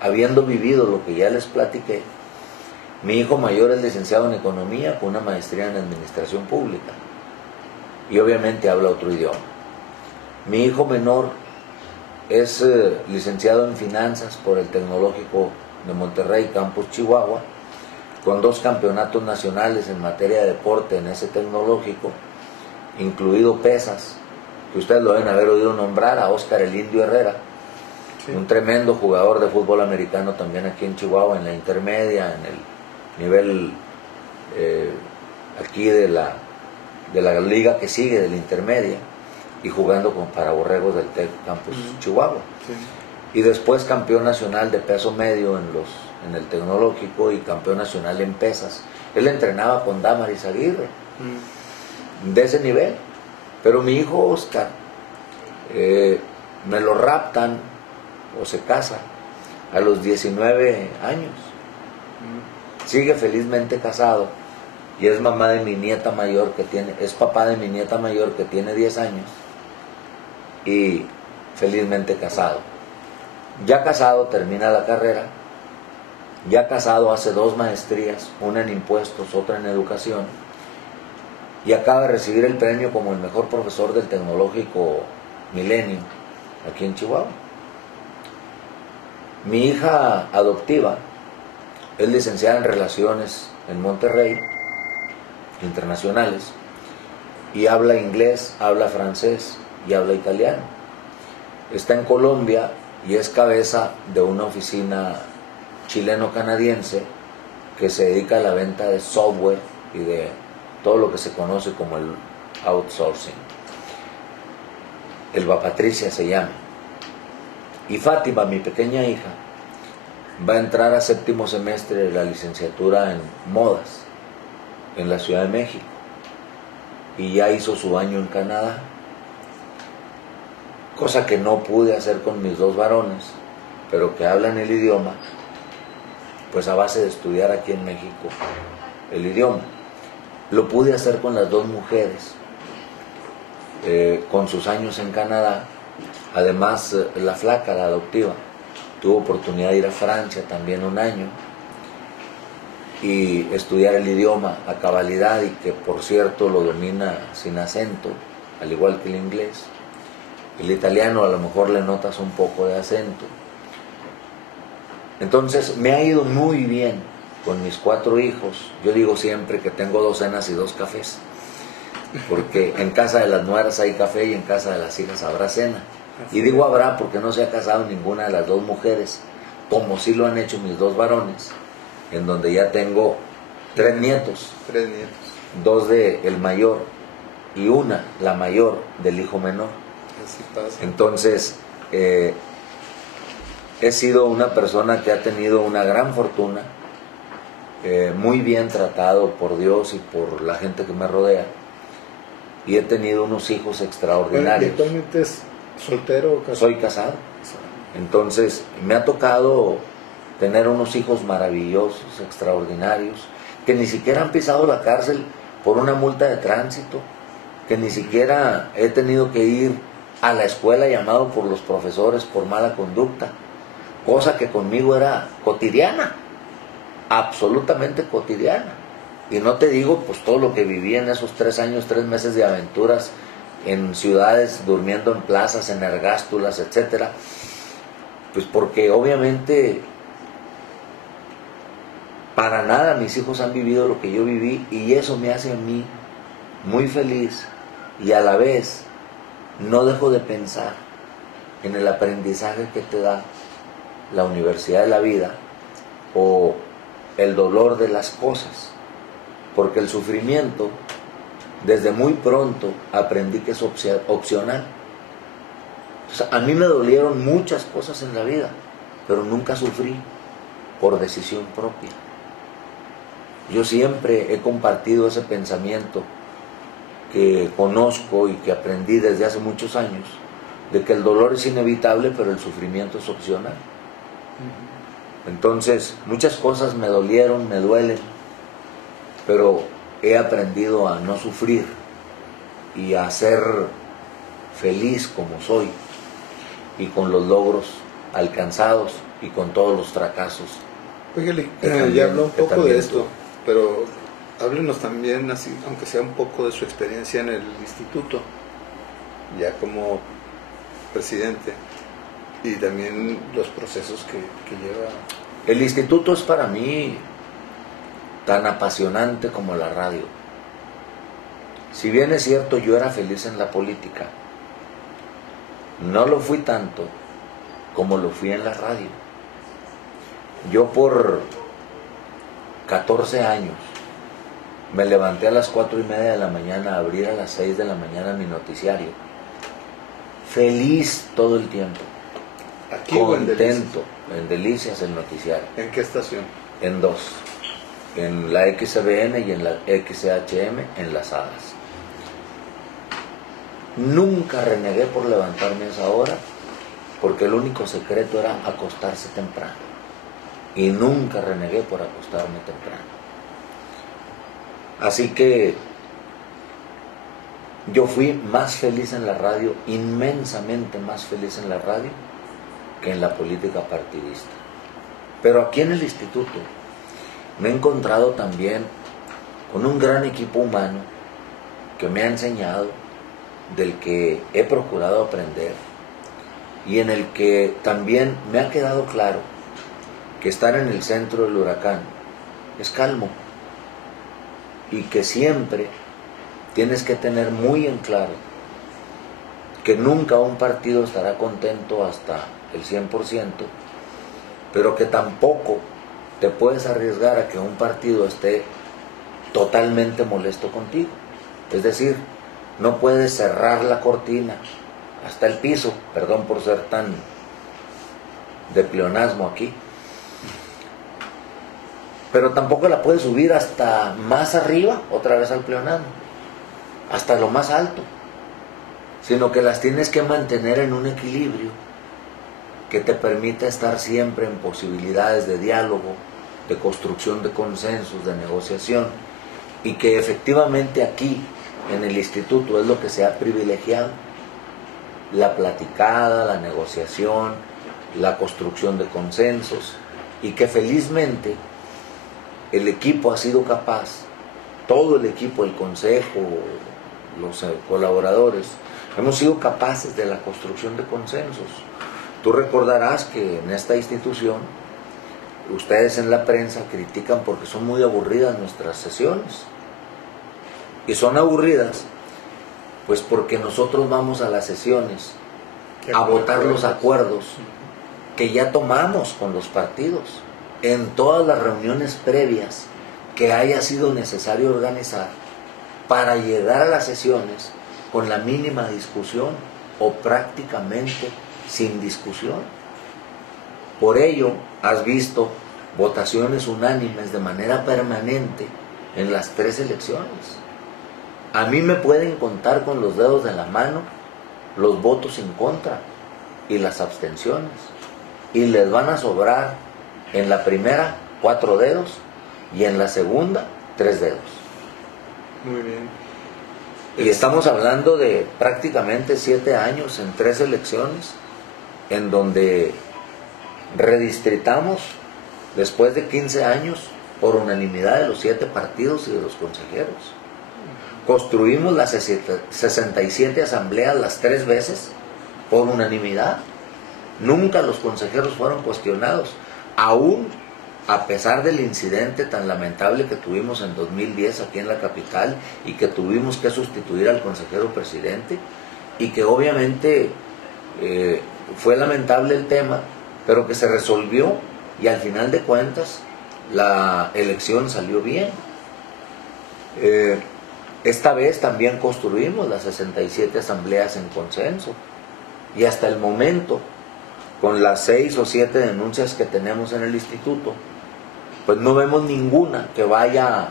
habiendo vivido lo que ya les platiqué, mi hijo mayor es licenciado en economía con una maestría en administración pública y obviamente habla otro idioma. Mi hijo menor es licenciado en finanzas por el Tecnológico de Monterrey, Campus Chihuahua, con 2 campeonatos nacionales en materia de deporte en ese tecnológico, incluido pesas, que ustedes lo deben haber oído nombrar, a Óscar el Indio Herrera, sí, un tremendo jugador de fútbol americano también aquí en Chihuahua, en la intermedia, en el nivel aquí de la liga que sigue, de la intermedia, y jugando para Borregos del Tec Campus Chihuahua. Sí. Y después campeón nacional de peso medio en el tecnológico y campeón nacional en pesas. Él entrenaba con Damaris Aguirre, de ese nivel. Pero mi hijo Oscar me lo raptan o se casa a los 19 años. Sigue felizmente casado y es mamá de mi nieta mayor es papá de mi nieta mayor que tiene 10 años y felizmente casado. Ya casado termina la carrera, ya casado hace 2 maestrías, una en impuestos, otra en educación, y acaba de recibir el premio como el mejor profesor del Tecnológico Milenio aquí en Chihuahua. Mi hija adoptiva es licenciada en Relaciones en Monterrey, internacionales, y habla inglés, habla francés y habla italiano. Está en Colombia y es cabeza de una oficina chileno-canadiense que se dedica a la venta de software y de todo lo que se conoce como el outsourcing. Elba Patricia se llama. Y Fátima, mi pequeña hija, va a entrar a 7º semestre de la licenciatura en modas en la Ciudad de México y ya hizo su año en Canadá, cosa que no pude hacer con mis 2 varones, pero que hablan el idioma, pues a base de estudiar aquí en México el idioma. Lo pude hacer con las 2 mujeres, con sus años en Canadá. Además, la flaca, la adoptiva, tuvo oportunidad de ir a Francia también un año y estudiar el idioma a cabalidad, y que por cierto lo domina sin acento, al igual que el inglés. El italiano a lo mejor le notas un poco de acento. Entonces me ha ido muy bien con mis 4 hijos. Yo digo siempre que tengo 2 cenas y 2 cafés, porque en casa de las nueras hay café y en casa de las hijas habrá cena. Y digo habrá porque no se ha casado ninguna de las 2 mujeres, como sí lo han hecho mis 2 varones, en donde ya tengo 3 nietos. 3 nietos. 2 del mayor y una, la mayor, del hijo menor. Así pasa. Entonces, he sido una persona que ha tenido una gran fortuna, muy bien tratado por Dios y por la gente que me rodea, y he tenido unos hijos extraordinarios. ¿Y actualmente es soltero o casado? Soy casado. Entonces me ha tocado tener unos hijos maravillosos, extraordinarios, que ni siquiera han pisado la cárcel por una multa de tránsito, que ni siquiera he tenido que ir a la escuela llamado por los profesores por mala conducta, cosa que conmigo era cotidiana, absolutamente cotidiana. Y no te digo pues todo lo que viví en esos 3 años, 3 meses de aventuras en ciudades, durmiendo en plazas, en ergástulas, etcétera. Pues porque obviamente para nada mis hijos han vivido lo que yo viví, y eso me hace a mí muy feliz, y a la vez no dejo de pensar en el aprendizaje que te da la universidad de la vida o el dolor de las cosas, porque el sufrimiento desde muy pronto aprendí que es opcional. Entonces, a mí me dolieron muchas cosas en la vida, pero nunca sufrí por decisión propia. Yo siempre he compartido ese pensamiento que conozco y que aprendí desde hace muchos años, de que el dolor es inevitable, pero el sufrimiento es opcional. Entonces, muchas cosas me dolieron, me duelen, pero he aprendido a no sufrir y a ser feliz como soy, y con los logros alcanzados y con todos los fracasos. Oye, ya habló un poco de esto, pero háblenos también, así, aunque sea un poco de su experiencia en el instituto, ya como presidente, y también los procesos que lleva. El instituto es para mí tan apasionante como la radio. Si bien es cierto, yo era feliz en la política, no lo fui tanto como lo fui en la radio. Yo por 14 años me levanté a las 4:30 de la mañana a abrir a las 6 de la mañana mi noticiario. Feliz todo el tiempo. ¿Aquí contento, en Delicias el noticiario. ¿En qué estación? En 2. En la XBN y en la XHM enlazadas. Nunca renegué por levantarme a esa hora, porque el único secreto era acostarse temprano. Y nunca renegué por acostarme temprano. Así que yo fui más feliz en la radio, inmensamente más feliz en la radio que en la política partidista. Pero aquí en el instituto me he encontrado también con un gran equipo humano que me ha enseñado, del que he procurado aprender, y en el que también me ha quedado claro que estar en el centro del huracán es calmo, y que siempre tienes que tener muy en claro que nunca un partido estará contento hasta el 100%, pero que tampoco te puedes arriesgar a que un partido esté totalmente molesto contigo. Es decir, no puedes cerrar la cortina hasta el piso, perdón por ser tan de pleonasmo aquí, pero tampoco la puedes subir hasta más arriba, otra vez al pleonasmo, hasta lo más alto, sino que las tienes que mantener en un equilibrio que te permita estar siempre en posibilidades de diálogo, de construcción de consensos, de negociación, y que efectivamente aquí en el instituto es lo que se ha privilegiado: la platicada, la negociación, la construcción de consensos, y que felizmente el equipo ha sido capaz, todo el equipo, el consejo, los colaboradores, hemos sido capaces de la construcción de consensos. Tú recordarás que en esta institución, ustedes en la prensa critican porque son muy aburridas nuestras sesiones. Y son aburridas pues porque nosotros vamos a las sesiones a votar los acuerdos que ya tomamos con los partidos en todas las reuniones previas que haya sido necesario organizar para llegar a las sesiones con la mínima discusión o prácticamente sin discusión. Por ello has visto votaciones unánimes de manera permanente en las 3 elecciones. A mí me pueden contar con los dedos de la mano los votos en contra y las abstenciones, y les van a sobrar en la primera 4 dedos y en la segunda 3 dedos. Muy bien. Y estamos hablando de prácticamente 7 años en 3 elecciones, en donde redistritamos después de 15 años por unanimidad de los 7 partidos y de los consejeros. Construimos las 67 asambleas las 3 veces por unanimidad. Nunca los consejeros fueron cuestionados, aún a pesar del incidente tan lamentable que tuvimos en 2010 aquí en la capital y que tuvimos que sustituir al consejero presidente y que obviamente fue lamentable el tema, pero que se resolvió y al final de cuentas la elección salió bien. Esta vez también construimos las 67 asambleas en consenso y hasta el momento, con las 6 o 7 denuncias que tenemos en el instituto, pues no vemos ninguna que vaya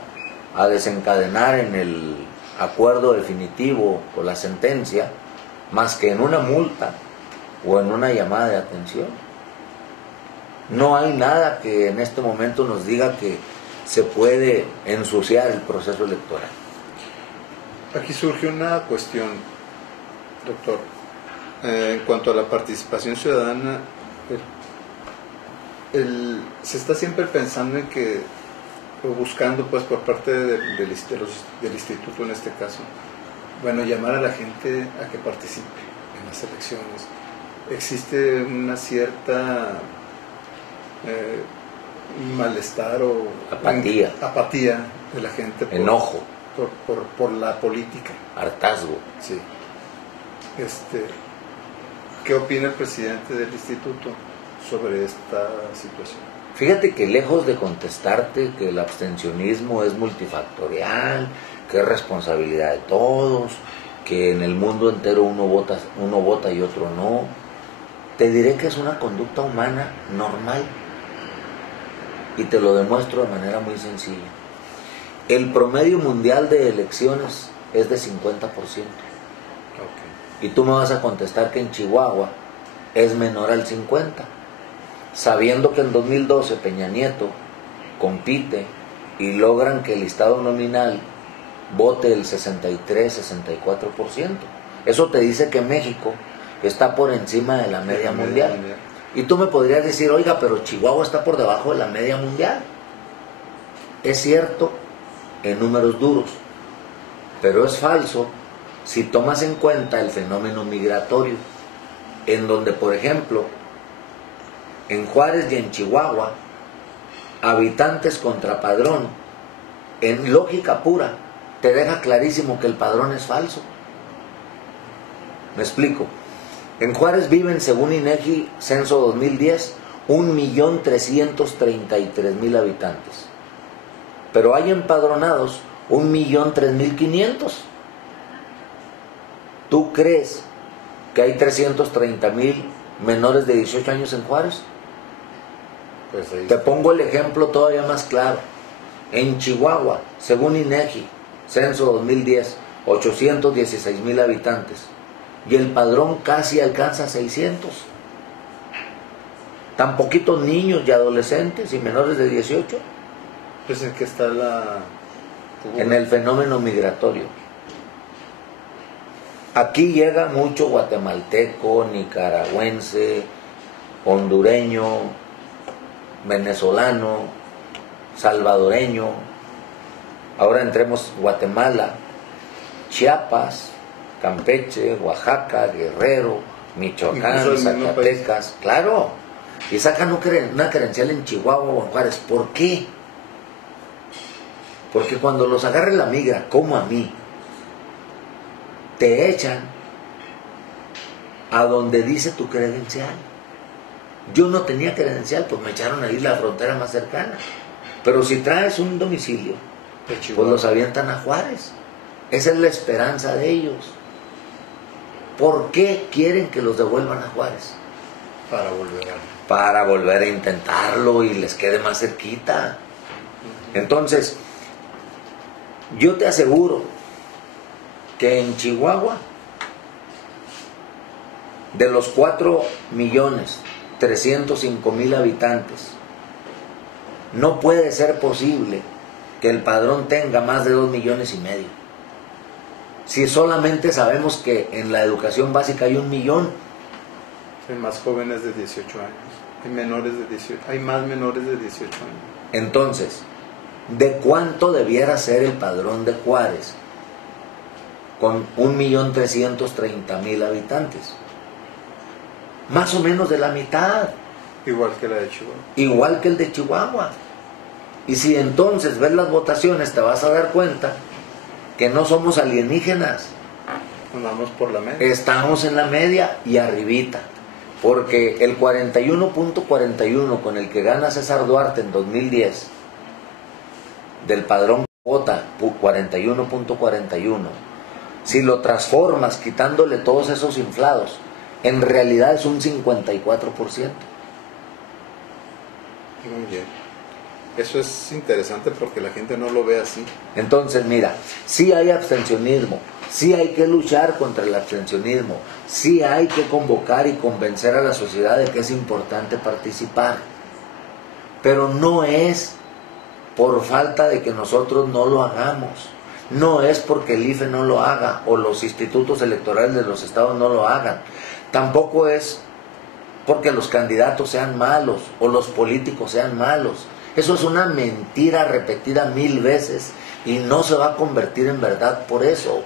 a desencadenar en el acuerdo definitivo o la sentencia, más que en una multa o en una llamada de atención. No hay nada que en este momento nos diga que se puede ensuciar el proceso electoral. Aquí surge una cuestión, doctor, en cuanto a la participación ciudadana. Se está siempre pensando en que, o buscando pues por parte del instituto en este caso, bueno, llamar a la gente a que participe en las elecciones. Existe una cierta malestar o apatía de la gente, enojo, por la política, hartazgo. Sí. ¿Qué opina el presidente del instituto sobre esta situación? Fíjate que lejos de contestarte que el abstencionismo es multifactorial, que es responsabilidad de todos, que en el mundo entero uno vota y otro no, te diré que es una conducta humana normal y te lo demuestro de manera muy sencilla. El promedio mundial de elecciones es de 50%. Okay. Y tú me vas a contestar que en Chihuahua es menor al 50%. Sabiendo que en 2012 Peña Nieto compite y logran que el listado nominal vote el 63-64%. Eso te dice que México está por encima de la media mundial. Y tú me podrías decir, oiga, pero Chihuahua está por debajo de la media mundial. Es cierto en números duros, pero es falso si tomas en cuenta el fenómeno migratorio, en donde, por ejemplo, en Juárez y en Chihuahua, habitantes contra padrón, en lógica pura, te deja clarísimo que el padrón es falso. Me explico. En Juárez viven, según INEGI, censo 2010, 1.333.000 habitantes. Pero hay empadronados 1.003.500. ¿Tú crees que hay 330.000 menores de 18 años en Juárez? Pues ahí. Te pongo el ejemplo todavía más claro. En Chihuahua, según INEGI, censo 2010, 816.000 habitantes. Y el padrón casi alcanza 600. Tan poquitos niños y adolescentes y menores de 18. Pues en qué está en el fenómeno migratorio. Aquí llega mucho guatemalteco, nicaragüense, hondureño, venezolano, salvadoreño. Ahora entremos Guatemala, Chiapas, Campeche, Oaxaca, Guerrero, Michoacán, Zacatecas, claro, y sacan una credencial en Chihuahua o en Juárez. ¿Por qué? Porque cuando los agarre la migra, como a mí, te echan a donde dice tu credencial. Yo no tenía credencial, pues me echaron ahí la frontera más cercana. Pero si traes un domicilio, pues los avientan a Juárez. Esa es la esperanza de ellos. ¿Por qué quieren que los devuelvan a Juárez? Para volver a intentarlo y les quede más cerquita. Entonces, yo te aseguro que en Chihuahua, de los 4.305.000 habitantes, No puede ser posible que el padrón tenga más de 2,5 millones. Si solamente sabemos que en la educación básica hay 1 millón. Hay más jóvenes de 18 años. Hay más menores de 18 años. Entonces, ¿de cuánto debiera ser el padrón de Juárez con 1,330,000 habitantes? Más o menos de la mitad. Igual que la de Chihuahua. Igual que el de Chihuahua. Y si entonces ves las votaciones, te vas a dar cuenta que no somos alienígenas. Andamos por la media. Estamos en la media y arribita. Porque el 41.41 con el que gana César Duarte en 2010, del padrón vota 41.41, si lo transformas quitándole todos esos inflados, en realidad es un 54%. Muy bien. Eso es interesante porque la gente no lo ve así. Entonces, mira, sí hay abstencionismo, sí hay que luchar contra el abstencionismo, sí hay que convocar y convencer a la sociedad de que es importante participar, pero no es por falta de que nosotros no lo hagamos, no es porque el IFE no lo haga o los institutos electorales de los estados no lo hagan, tampoco es porque los candidatos sean malos o los políticos sean malos. Eso es una mentira repetida 1000 veces y no se va a convertir en verdad por eso,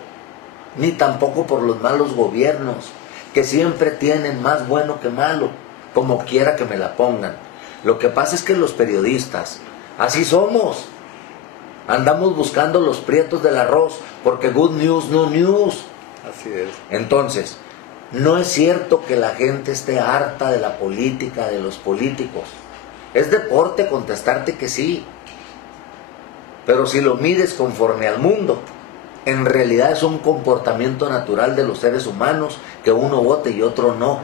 ni tampoco por los malos gobiernos, que siempre tienen más bueno que malo, como quiera que me la pongan. Lo que pasa es que los periodistas, así somos, andamos buscando los prietos del arroz, porque good news, no news. Así es. Entonces, no es cierto que la gente esté harta de la política, de los políticos. Es deporte contestarte que sí, pero si lo mides conforme al mundo, en realidad es un comportamiento natural de los seres humanos que uno vote y otro no,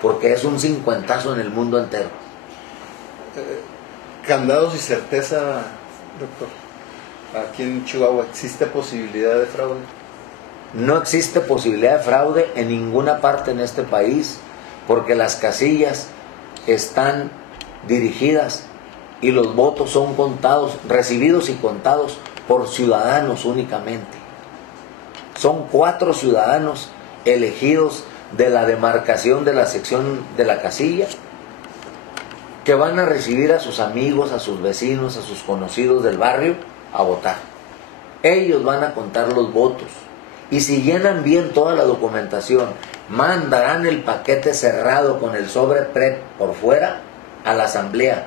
porque es un cincuentazo en el mundo entero. Candados y certeza, doctor. Aquí en Chihuahua, ¿existe posibilidad de fraude? No existe posibilidad de fraude en ninguna parte en este país, porque las casillas están dirigidas y los votos son contados, recibidos y contados por ciudadanos únicamente. Son 4 ciudadanos elegidos de la demarcación de la sección de la casilla que van a recibir a sus amigos, a sus vecinos, a sus conocidos del barrio a votar. Ellos van a contar los votos y si llenan bien toda la documentación, mandarán el paquete cerrado con el sobre PREP por fuera a la asamblea.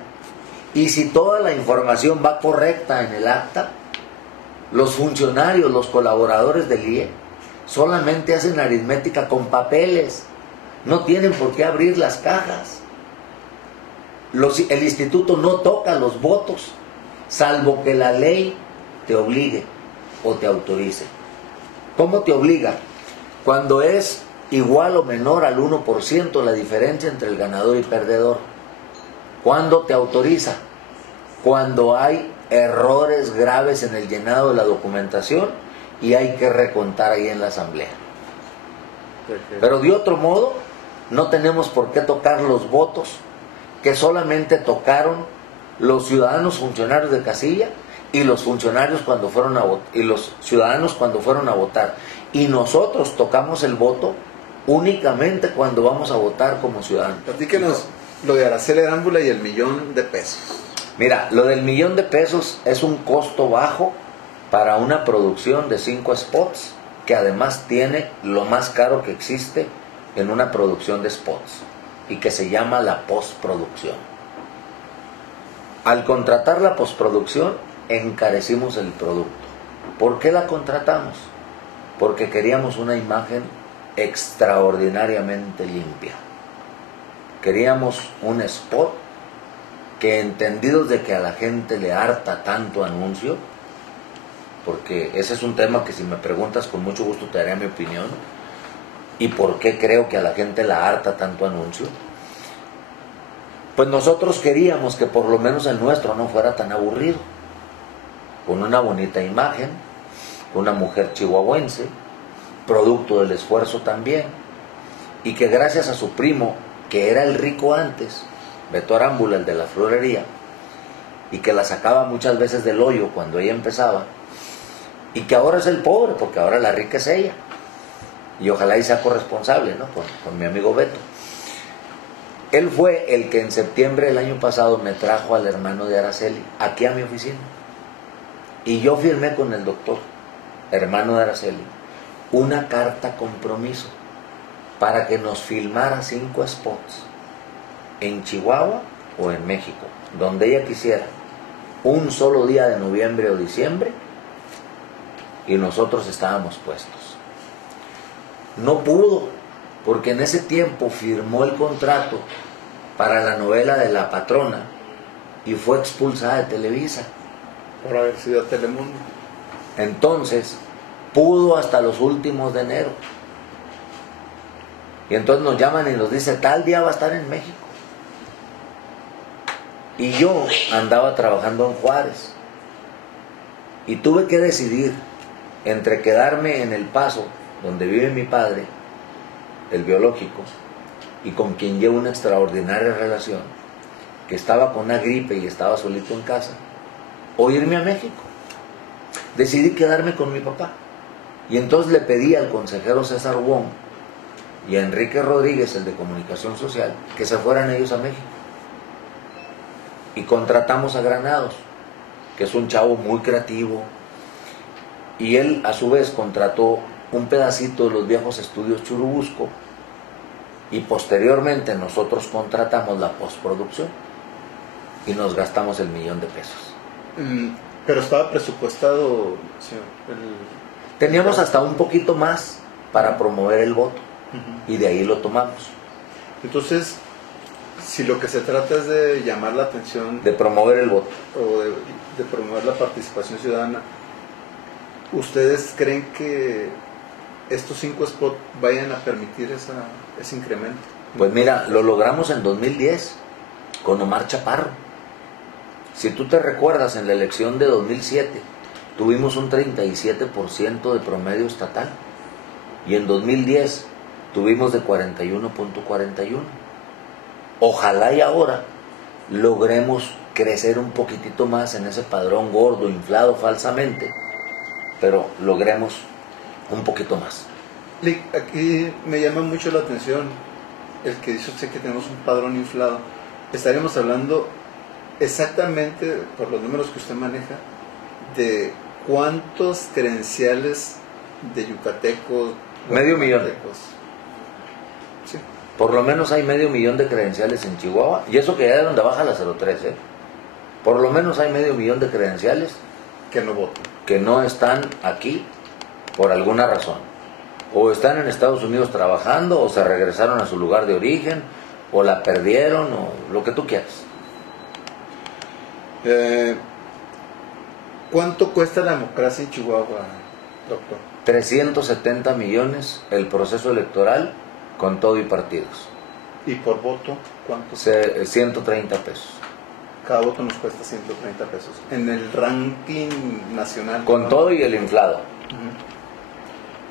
Y si toda la información va correcta en el acta, los funcionarios, los colaboradores del IE solamente hacen aritmética con papeles, no tienen por qué abrir las cajas. El instituto no toca los votos, salvo que la ley te obligue o te autorice. ¿Cómo te obliga? Cuando es igual o menor al 1% la diferencia entre el ganador y perdedor. ¿Cuándo te autoriza? Cuando hay errores graves en el llenado de la documentación y hay que recontar ahí en la asamblea. Perfecto. Pero de otro modo, no tenemos por qué tocar los votos que solamente tocaron los ciudadanos funcionarios de casilla y los funcionarios cuando fueron a votar, y los ciudadanos cuando fueron a votar. Y nosotros tocamos el voto únicamente cuando vamos a votar como ciudadanos. Platíquenos lo de Araceli Arámbula y el $1,000,000. Mira, lo del $1,000,000 es un costo bajo para una producción de 5 spots, que además tiene lo más caro que existe en una producción de spots, y que se llama la postproducción. Al contratar la postproducción, encarecimos el producto. ¿Por qué la contratamos? Porque queríamos una imagen extraordinariamente limpia. Queríamos un spot que, entendidos de que a la gente le harta tanto anuncio, porque ese es un tema que si me preguntas con mucho gusto te daré mi opinión, y por qué creo que a la gente la harta tanto anuncio, pues nosotros queríamos que por lo menos el nuestro no fuera tan aburrido, con una bonita imagen, una mujer chihuahuense, producto del esfuerzo también, y que gracias a su primo, que era el rico antes, Beto Arámbula, el de la florería, y que la sacaba muchas veces del hoyo cuando ella empezaba, y que ahora es el pobre, porque ahora la rica es ella. Y ojalá y sea corresponsable, ¿no? Con mi amigo Beto. Él fue el que en septiembre del año pasado me trajo al hermano de Araceli aquí a mi oficina. Y yo firmé con el doctor, hermano de Araceli, una carta compromiso para que nos filmara 5 spots en Chihuahua o en México, donde ella quisiera, un solo día de noviembre o diciembre, y nosotros estábamos puestos. No pudo, porque en ese tiempo firmó el contrato para la novela de La Patrona y fue expulsada de Televisa. Por haber sido a Telemundo. Entonces, pudo hasta los últimos de enero. Y entonces nos llaman y nos dice, tal día va a estar en México. Y yo andaba trabajando en Juárez. Y tuve que decidir entre quedarme en El Paso, donde vive mi padre, el biológico, y con quien llevo una extraordinaria relación, que estaba con una gripe y estaba solito en casa, o irme a México. Decidí quedarme con mi papá. Y entonces le pedí al consejero César Wong y a Enrique Rodríguez, el de Comunicación Social, que se fueran ellos a México. Y contratamos a Granados, que es un chavo muy creativo, y él a su vez contrató un pedacito de los viejos estudios Churubusco, y posteriormente nosotros contratamos la postproducción y nos gastamos el $1,000,000. Pero estaba presupuestado, señor. Teníamos hasta un poquito más para promover el voto, y de ahí lo tomamos. Entonces, si lo que se trata es de llamar la atención, de promover el voto, o de promover la participación ciudadana, ¿ustedes creen que estos 5 spots vayan a permitir ese incremento? Pues mira, lo logramos en 2010 con Omar Chaparro. Si tú te recuerdas, en la elección de 2007 tuvimos un 37% de promedio estatal, y en 2010 tuvimos de 41.41. Ojalá y ahora logremos crecer un poquitito más en ese padrón gordo, inflado falsamente, pero logremos un poquito más. Aquí me llama mucho la atención el que dice usted que tenemos un padrón inflado. Estaríamos hablando exactamente, por los números que usted maneja, de cuántos credenciales de yucatecos. Medio millón. Sí. Por lo menos hay 500,000 de credenciales en Chihuahua, y eso que ya de donde baja la 03, Por lo menos hay 500,000 de credenciales que no votan, que no están aquí por alguna razón. O están en Estados Unidos trabajando, o se regresaron a su lugar de origen, o la perdieron, o lo que tú quieras. ¿Cuánto cuesta la democracia en Chihuahua, doctor? 370 millones el proceso electoral con todo y partidos. ¿Y por voto cuánto? 130 pesos. Cada voto nos cuesta 130 pesos. En el ranking nacional. Con todo y el inflado.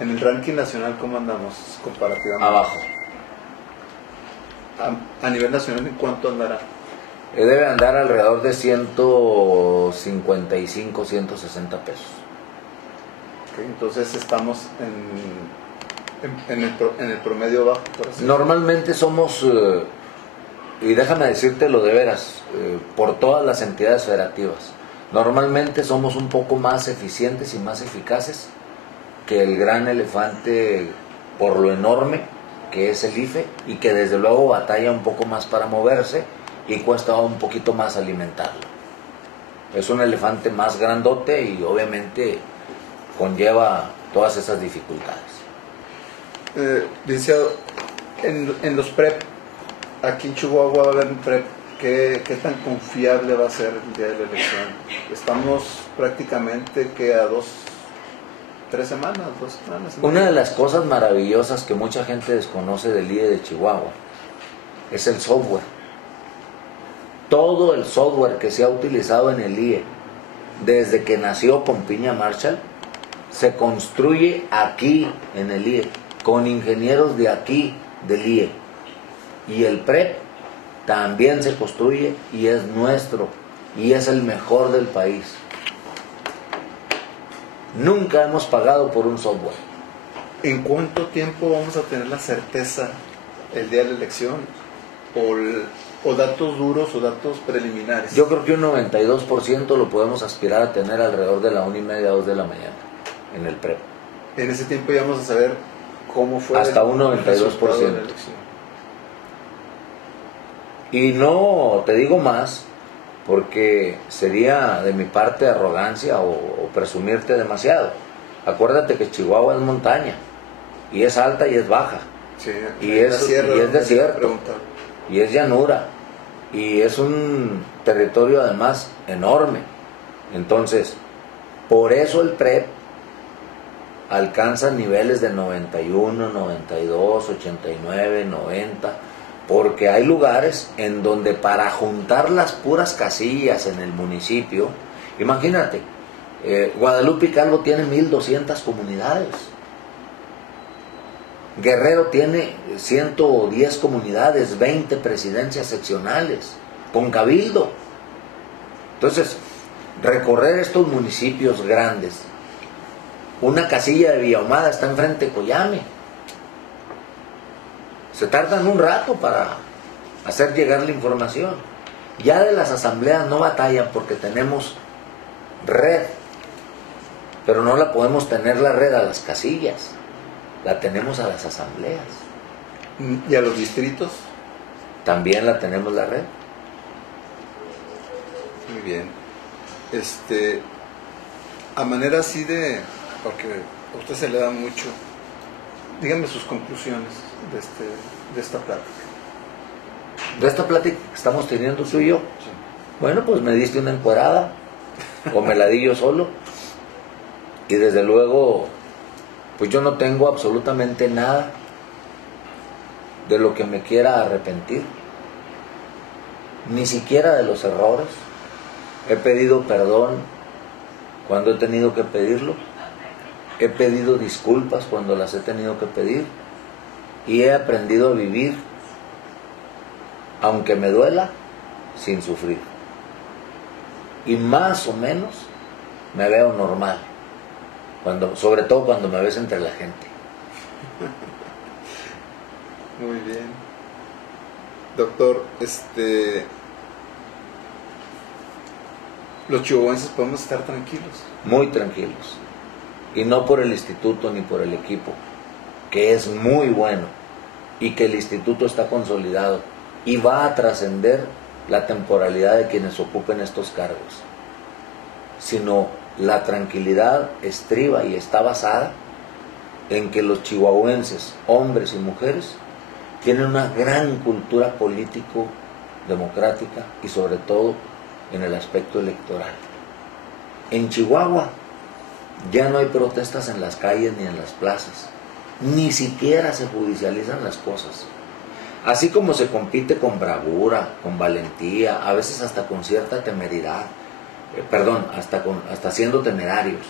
En el ranking nacional, ¿cómo andamos comparativamente? Abajo. A nivel nacional, ¿en cuánto andará? Debe andar alrededor de 155, 160 pesos. Okay, entonces estamos en el promedio bajo, por así decirlo. Normalmente somos, y déjame decírtelo de veras, por todas las entidades federativas, normalmente somos un poco más eficientes y más eficaces que el gran elefante, por lo enorme que es el IFE, y que desde luego batalla un poco más para moverse y cuesta un poquito más alimentarlo. Es un elefante más grandote y obviamente conlleva todas esas dificultades. Licenciado, en los PREP, aquí en Chihuahua va a haber un PREP, ¿qué tan confiable va a ser el día de la elección? Estamos prácticamente que a 3 semanas, 2 semanas. Una de las cosas maravillosas que mucha gente desconoce del IE de Chihuahua es el software. Todo el software que se ha utilizado en el IE desde que nació con Piña Marshall se construye aquí en el IE, con ingenieros de aquí del IE. Y el PREP también se construye y es nuestro y es el mejor del país. Nunca hemos pagado por un software. ¿En cuánto tiempo vamos a tener la certeza el día de la elección? ¿O datos duros o datos preliminares? Yo creo que un 92% lo podemos aspirar a tener alrededor de la 1:30, 2 de la mañana, en el PREP. En ese tiempo ya vamos a saber cómo fue hasta un 92%. Y no te digo más, porque sería de mi parte arrogancia o presumirte demasiado. Acuérdate que Chihuahua es montaña, y es alta y es baja, sí, y es desierto, y es llanura, y es un territorio además enorme. Entonces, por eso el PREP alcanza niveles de 91, 92, 89, 90, porque hay lugares en donde para juntar las puras casillas en el municipio, imagínate, Guadalupe Calvo tiene 1200 comunidades, Guerrero tiene 110 comunidades, 20 presidencias seccionales, con cabildo. Entonces, recorrer estos municipios grandes, una casilla de Villahumada está enfrente de Coyame, se tardan un rato para hacer llegar la información. Ya de las asambleas no batallan porque tenemos red, pero no la podemos tener la red a las casillas, la tenemos a las asambleas. ¿Y a los distritos? También la tenemos la red. Muy bien. A manera así de, porque a usted se le da mucho, díganme sus conclusiones de esta plática. De esta plática que estamos teniendo tú y yo. Sí. Bueno, pues me diste una encuerada, o me la di yo solo, y desde luego, pues yo no tengo absolutamente nada de lo que me quiera arrepentir, ni siquiera de los errores. He pedido perdón cuando he tenido que pedirlo, he pedido disculpas cuando las he tenido que pedir, y he aprendido a vivir, aunque me duela, sin sufrir. Y más o menos me veo normal, sobre todo cuando me ves entre la gente. Muy bien. Doctor, los chihuahuenses podemos estar tranquilos. Muy tranquilos. Y no por el instituto ni por el equipo, que es muy bueno, y que el instituto está consolidado y va a trascender la temporalidad de quienes ocupen estos cargos, sino la tranquilidad estriba y está basada en que los chihuahuenses, hombres y mujeres, tienen una gran cultura político-democrática y sobre todo en el aspecto electoral. En Chihuahua ya no hay protestas en las calles ni en las plazas, ni siquiera se judicializan las cosas. Así como se compite con bravura, con valentía, a veces hasta con cierta temeridad, hasta siendo temerarios.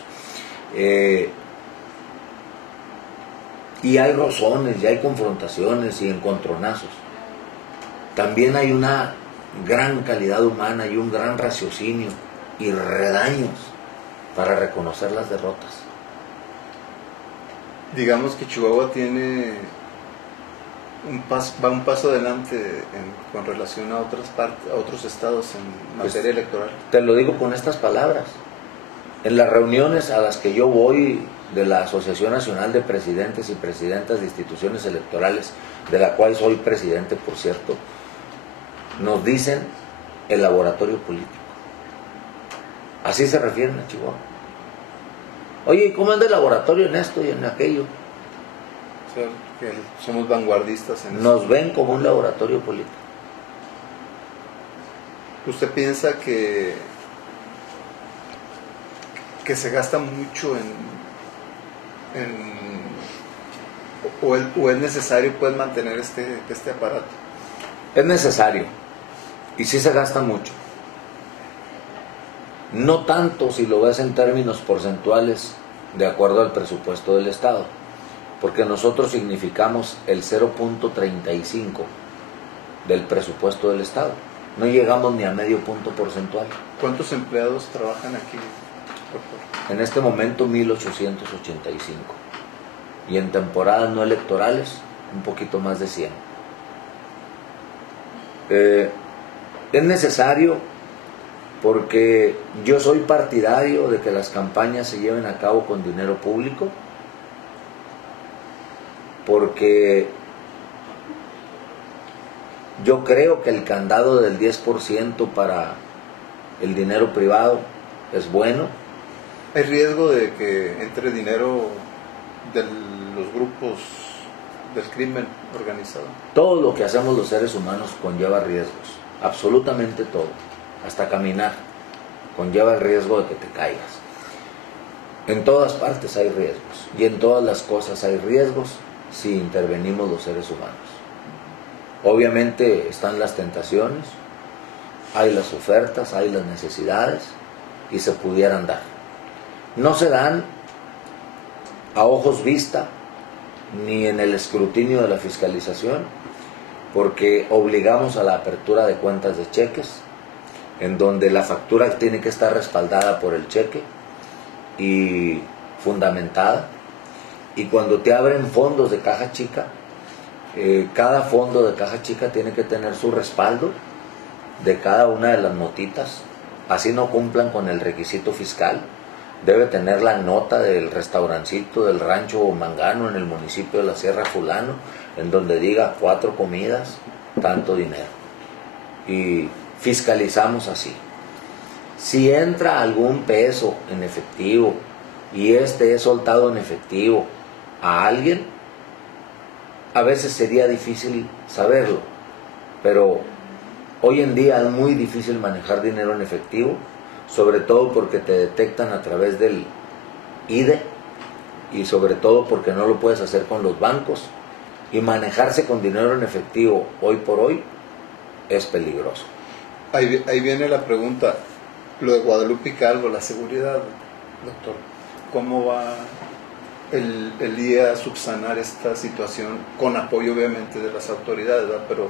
Y hay rozones, y hay confrontaciones y encontronazos. También hay una gran calidad humana y un gran raciocinio y redaños para reconocer las derrotas. Digamos que Chihuahua tiene va un paso adelante con relación a otros estados en materia electoral. Te lo digo con estas palabras. En las reuniones a las que yo voy de la Asociación Nacional de Presidentes y Presidentas de Instituciones Electorales, de la cual soy presidente, por cierto, nos dicen el laboratorio político. Así se refieren a Chihuahua. Oye, ¿cómo anda el laboratorio en esto y en aquello? O sea, que somos vanguardistas en eso. Nos ven como un laboratorio político. ¿Usted piensa que se gasta mucho o es necesario pues mantener este aparato? Es necesario, y sí se gasta mucho. No tanto si lo ves en términos porcentuales de acuerdo al presupuesto del Estado, porque nosotros significamos el 0.35 del presupuesto del Estado. No llegamos ni a medio punto porcentual. ¿Cuántos empleados trabajan aquí, doctor? En este momento 1885. Y en temporadas no electorales, un poquito más de 100. Es necesario, porque yo soy partidario de que las campañas se lleven a cabo con dinero público, porque yo creo que el candado del 10% para el dinero privado es bueno. ¿Hay riesgo de que entre dinero de los grupos del crimen organizado? Todo lo que hacemos los seres humanos conlleva riesgos, absolutamente todo, hasta caminar conlleva el riesgo de que te caigas. En todas partes hay riesgos, y en todas las cosas hay riesgos si intervenimos los seres humanos. Obviamente están las tentaciones, hay las ofertas, hay las necesidades, y se pudieran dar. No se dan a ojos vista, ni en el escrutinio de la fiscalización, porque obligamos a la apertura de cuentas de cheques, en donde la factura tiene que estar respaldada por el cheque y fundamentada. Y cuando te abren fondos de caja chica, cada fondo de caja chica tiene que tener su respaldo de cada una de las notitas, así no cumplan con el requisito fiscal. Debe tener la nota del restaurancito del rancho Mangano en el municipio de la Sierra Fulano, en donde diga 4 comidas, tanto dinero. Y fiscalizamos así. Si entra algún peso en efectivo y este es soltado en efectivo a alguien, a veces sería difícil saberlo, pero hoy en día es muy difícil manejar dinero en efectivo, sobre todo porque te detectan a través del IDE y sobre todo porque no lo puedes hacer con los bancos, y manejarse con dinero en efectivo hoy por hoy es peligroso. Ahí viene la pregunta, lo de Guadalupe Calvo, la seguridad, doctor. ¿Cómo va el día a subsanar esta situación con apoyo obviamente de las autoridades, ¿verdad? Pero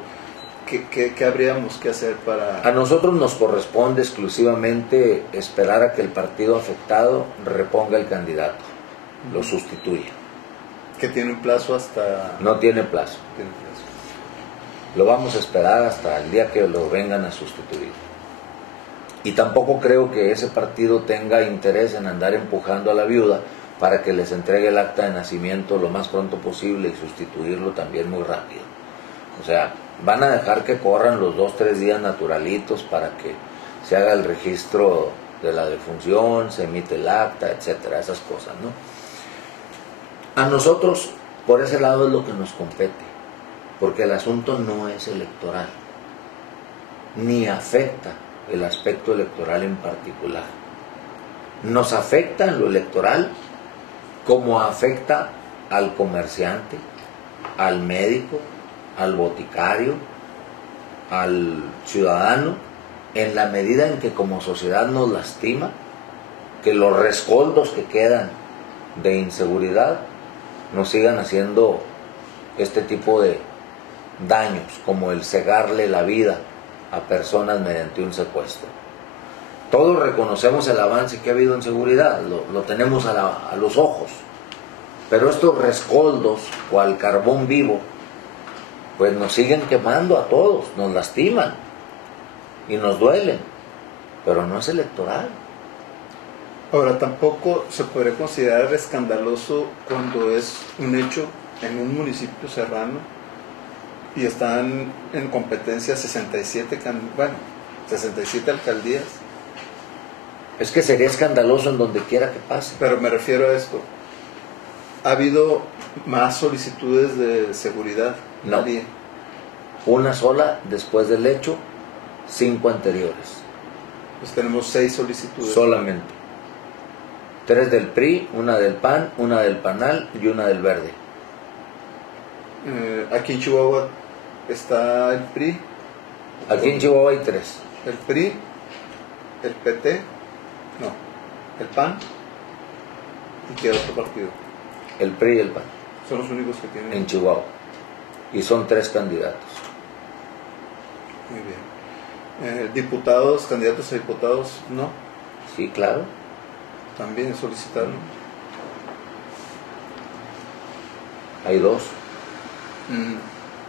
¿qué habríamos que hacer para...? A nosotros nos corresponde exclusivamente esperar a que el partido afectado reponga el candidato, lo sustituya. ¿Que tiene un plazo hasta...? No tiene plazo. Tiene plazo. Lo vamos a esperar hasta el día que lo vengan a sustituir. Y tampoco creo que ese partido tenga interés en andar empujando a la viuda para que les entregue el acta de nacimiento lo más pronto posible y sustituirlo también muy rápido. O sea, van a dejar que corran los 2-3 días naturalitos para que se haga el registro de la defunción, se emite el acta, etcétera, esas cosas, ¿no? A nosotros, por ese lado es lo que nos compete, porque el asunto no es electoral, ni afecta el aspecto electoral en particular. Nos afecta en lo electoral como afecta al comerciante, al médico, al boticario, al ciudadano, en la medida en que como sociedad nos lastima, que los rescoldos que quedan de inseguridad nos sigan haciendo este tipo de daños, como el cegarle la vida a personas mediante un secuestro. Todos reconocemos el avance que ha habido en seguridad, lo tenemos a los ojos, pero estos rescoldos, cual carbón vivo, pues nos siguen quemando a todos, nos lastiman y nos duelen, pero no es electoral. Ahora, tampoco se podría considerar escandaloso cuando es un hecho en un municipio serrano y están en competencia 67 alcaldías. Es que sería escandaloso en donde quiera que pase. Pero me refiero a esto. ¿Ha habido más solicitudes de seguridad? No. ¿Nadie? Una sola después del hecho, 5 anteriores. Pues tenemos 6 solicitudes. Solamente. 3 del PRI, una del PAN, una del PANAL y una del Verde. Aquí en Chihuahua está el PRI. Aquí en Chihuahua hay 3. El PRI, el PT, no, el PAN y qué otro partido. El PRI y el PAN. Son los únicos que tienen. En Chihuahua. Y son 3 candidatos. Muy Diputados, candidatos a diputados, ¿no? Sí, claro. También solicitaron. Hay dos.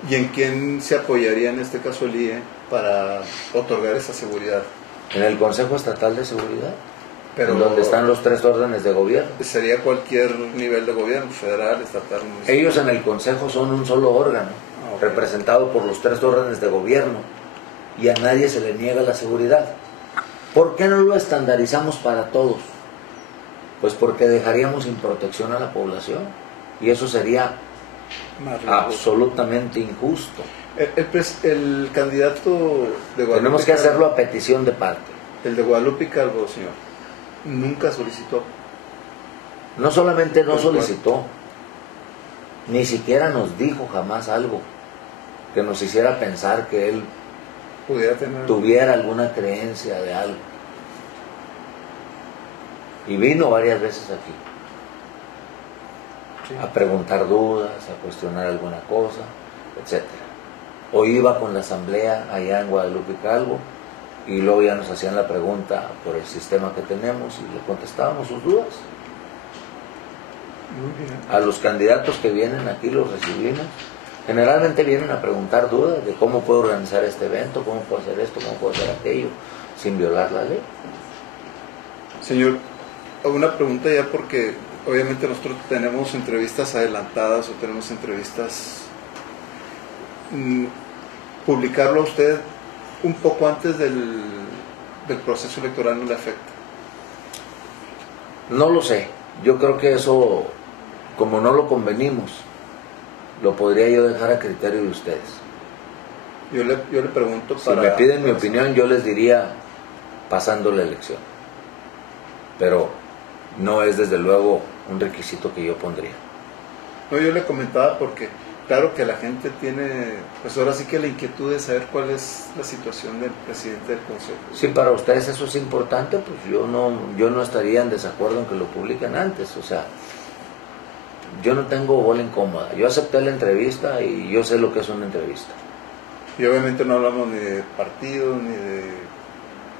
¿Y en quién se apoyaría en este caso el IE para otorgar esa seguridad? En el Consejo Estatal de Seguridad, pero en donde están los 3 órdenes de gobierno. ¿Sería cualquier nivel de gobierno, federal, estatal, municipal? Ellos en el Consejo son un solo órgano, okay, representado por los 3 órdenes de gobierno, y a nadie se le niega la seguridad. ¿Por qué no lo estandarizamos para todos? Pues porque dejaríamos sin protección a la población, y eso sería absolutamente injusto. El candidato de Guadalupe, tenemos que hacerlo a petición de parte. El de Guadalupe Calvo, señor, nunca solicitó. No solamente no solicitó, ni siquiera nos dijo jamás algo que nos hiciera pensar que él tuviera alguna creencia de algo. Y vino varias veces aquí, sí, a preguntar dudas, a cuestionar alguna cosa, etc. O iba con la asamblea allá en Guadalupe Calvo y luego ya nos hacían la pregunta por el sistema que tenemos y le contestábamos sus dudas. Muy bien. A los candidatos que vienen aquí los recibimos. Generalmente vienen a preguntar dudas de cómo puedo organizar este evento, cómo puedo hacer esto, cómo puedo hacer aquello, sin violar la ley. Señor, una pregunta ya, porque obviamente nosotros tenemos entrevistas adelantadas o tenemos entrevistas. ¿Publicarlo a usted un poco antes del proceso electoral no le afecta? No lo sé. Yo creo que eso, como no lo convenimos, lo podría yo dejar a criterio de ustedes. Yo le pregunto si me piden mi opinión, yo les diría pasando la elección. Pero no es desde luego un requisito que yo pondría. No, yo le comentaba porque claro que la gente tiene, pues ahora sí que la inquietud de saber cuál es la situación del presidente del Consejo. Sí, para ustedes eso es importante, pues yo no estaría en desacuerdo en que lo publiquen antes. O sea, yo no tengo bola incómoda. Yo acepté la entrevista y yo sé lo que es una entrevista. Y obviamente no hablamos ni de partido, ni de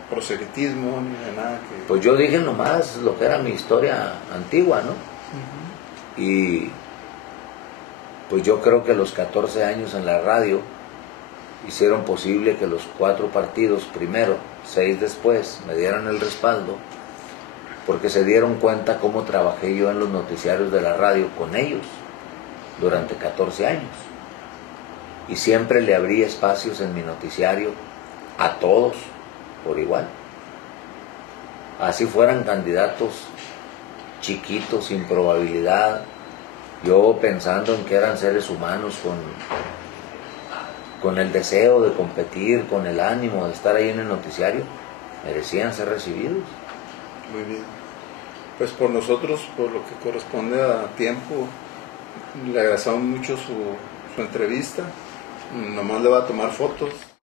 proselitismo, ni de nada que... Pues yo dije nomás lo que era mi historia antigua, ¿no? Y pues yo creo que los 14 años en la radio hicieron posible que los 4 partidos primero, 6 después, me dieran el respaldo, porque se dieron cuenta cómo trabajé yo en los noticiarios de la radio con ellos durante 14 años. Y siempre le abrí espacios en mi noticiario a todos por igual. Así fueran candidatos chiquitos, sin probabilidad, yo pensando en que eran seres humanos con el deseo de competir, con el ánimo de estar ahí en el noticiario, merecían ser recibidos. Muy bien. Pues por nosotros, por lo que corresponde a tiempo, le agradecemos mucho su entrevista. Nomás le va a tomar fotos.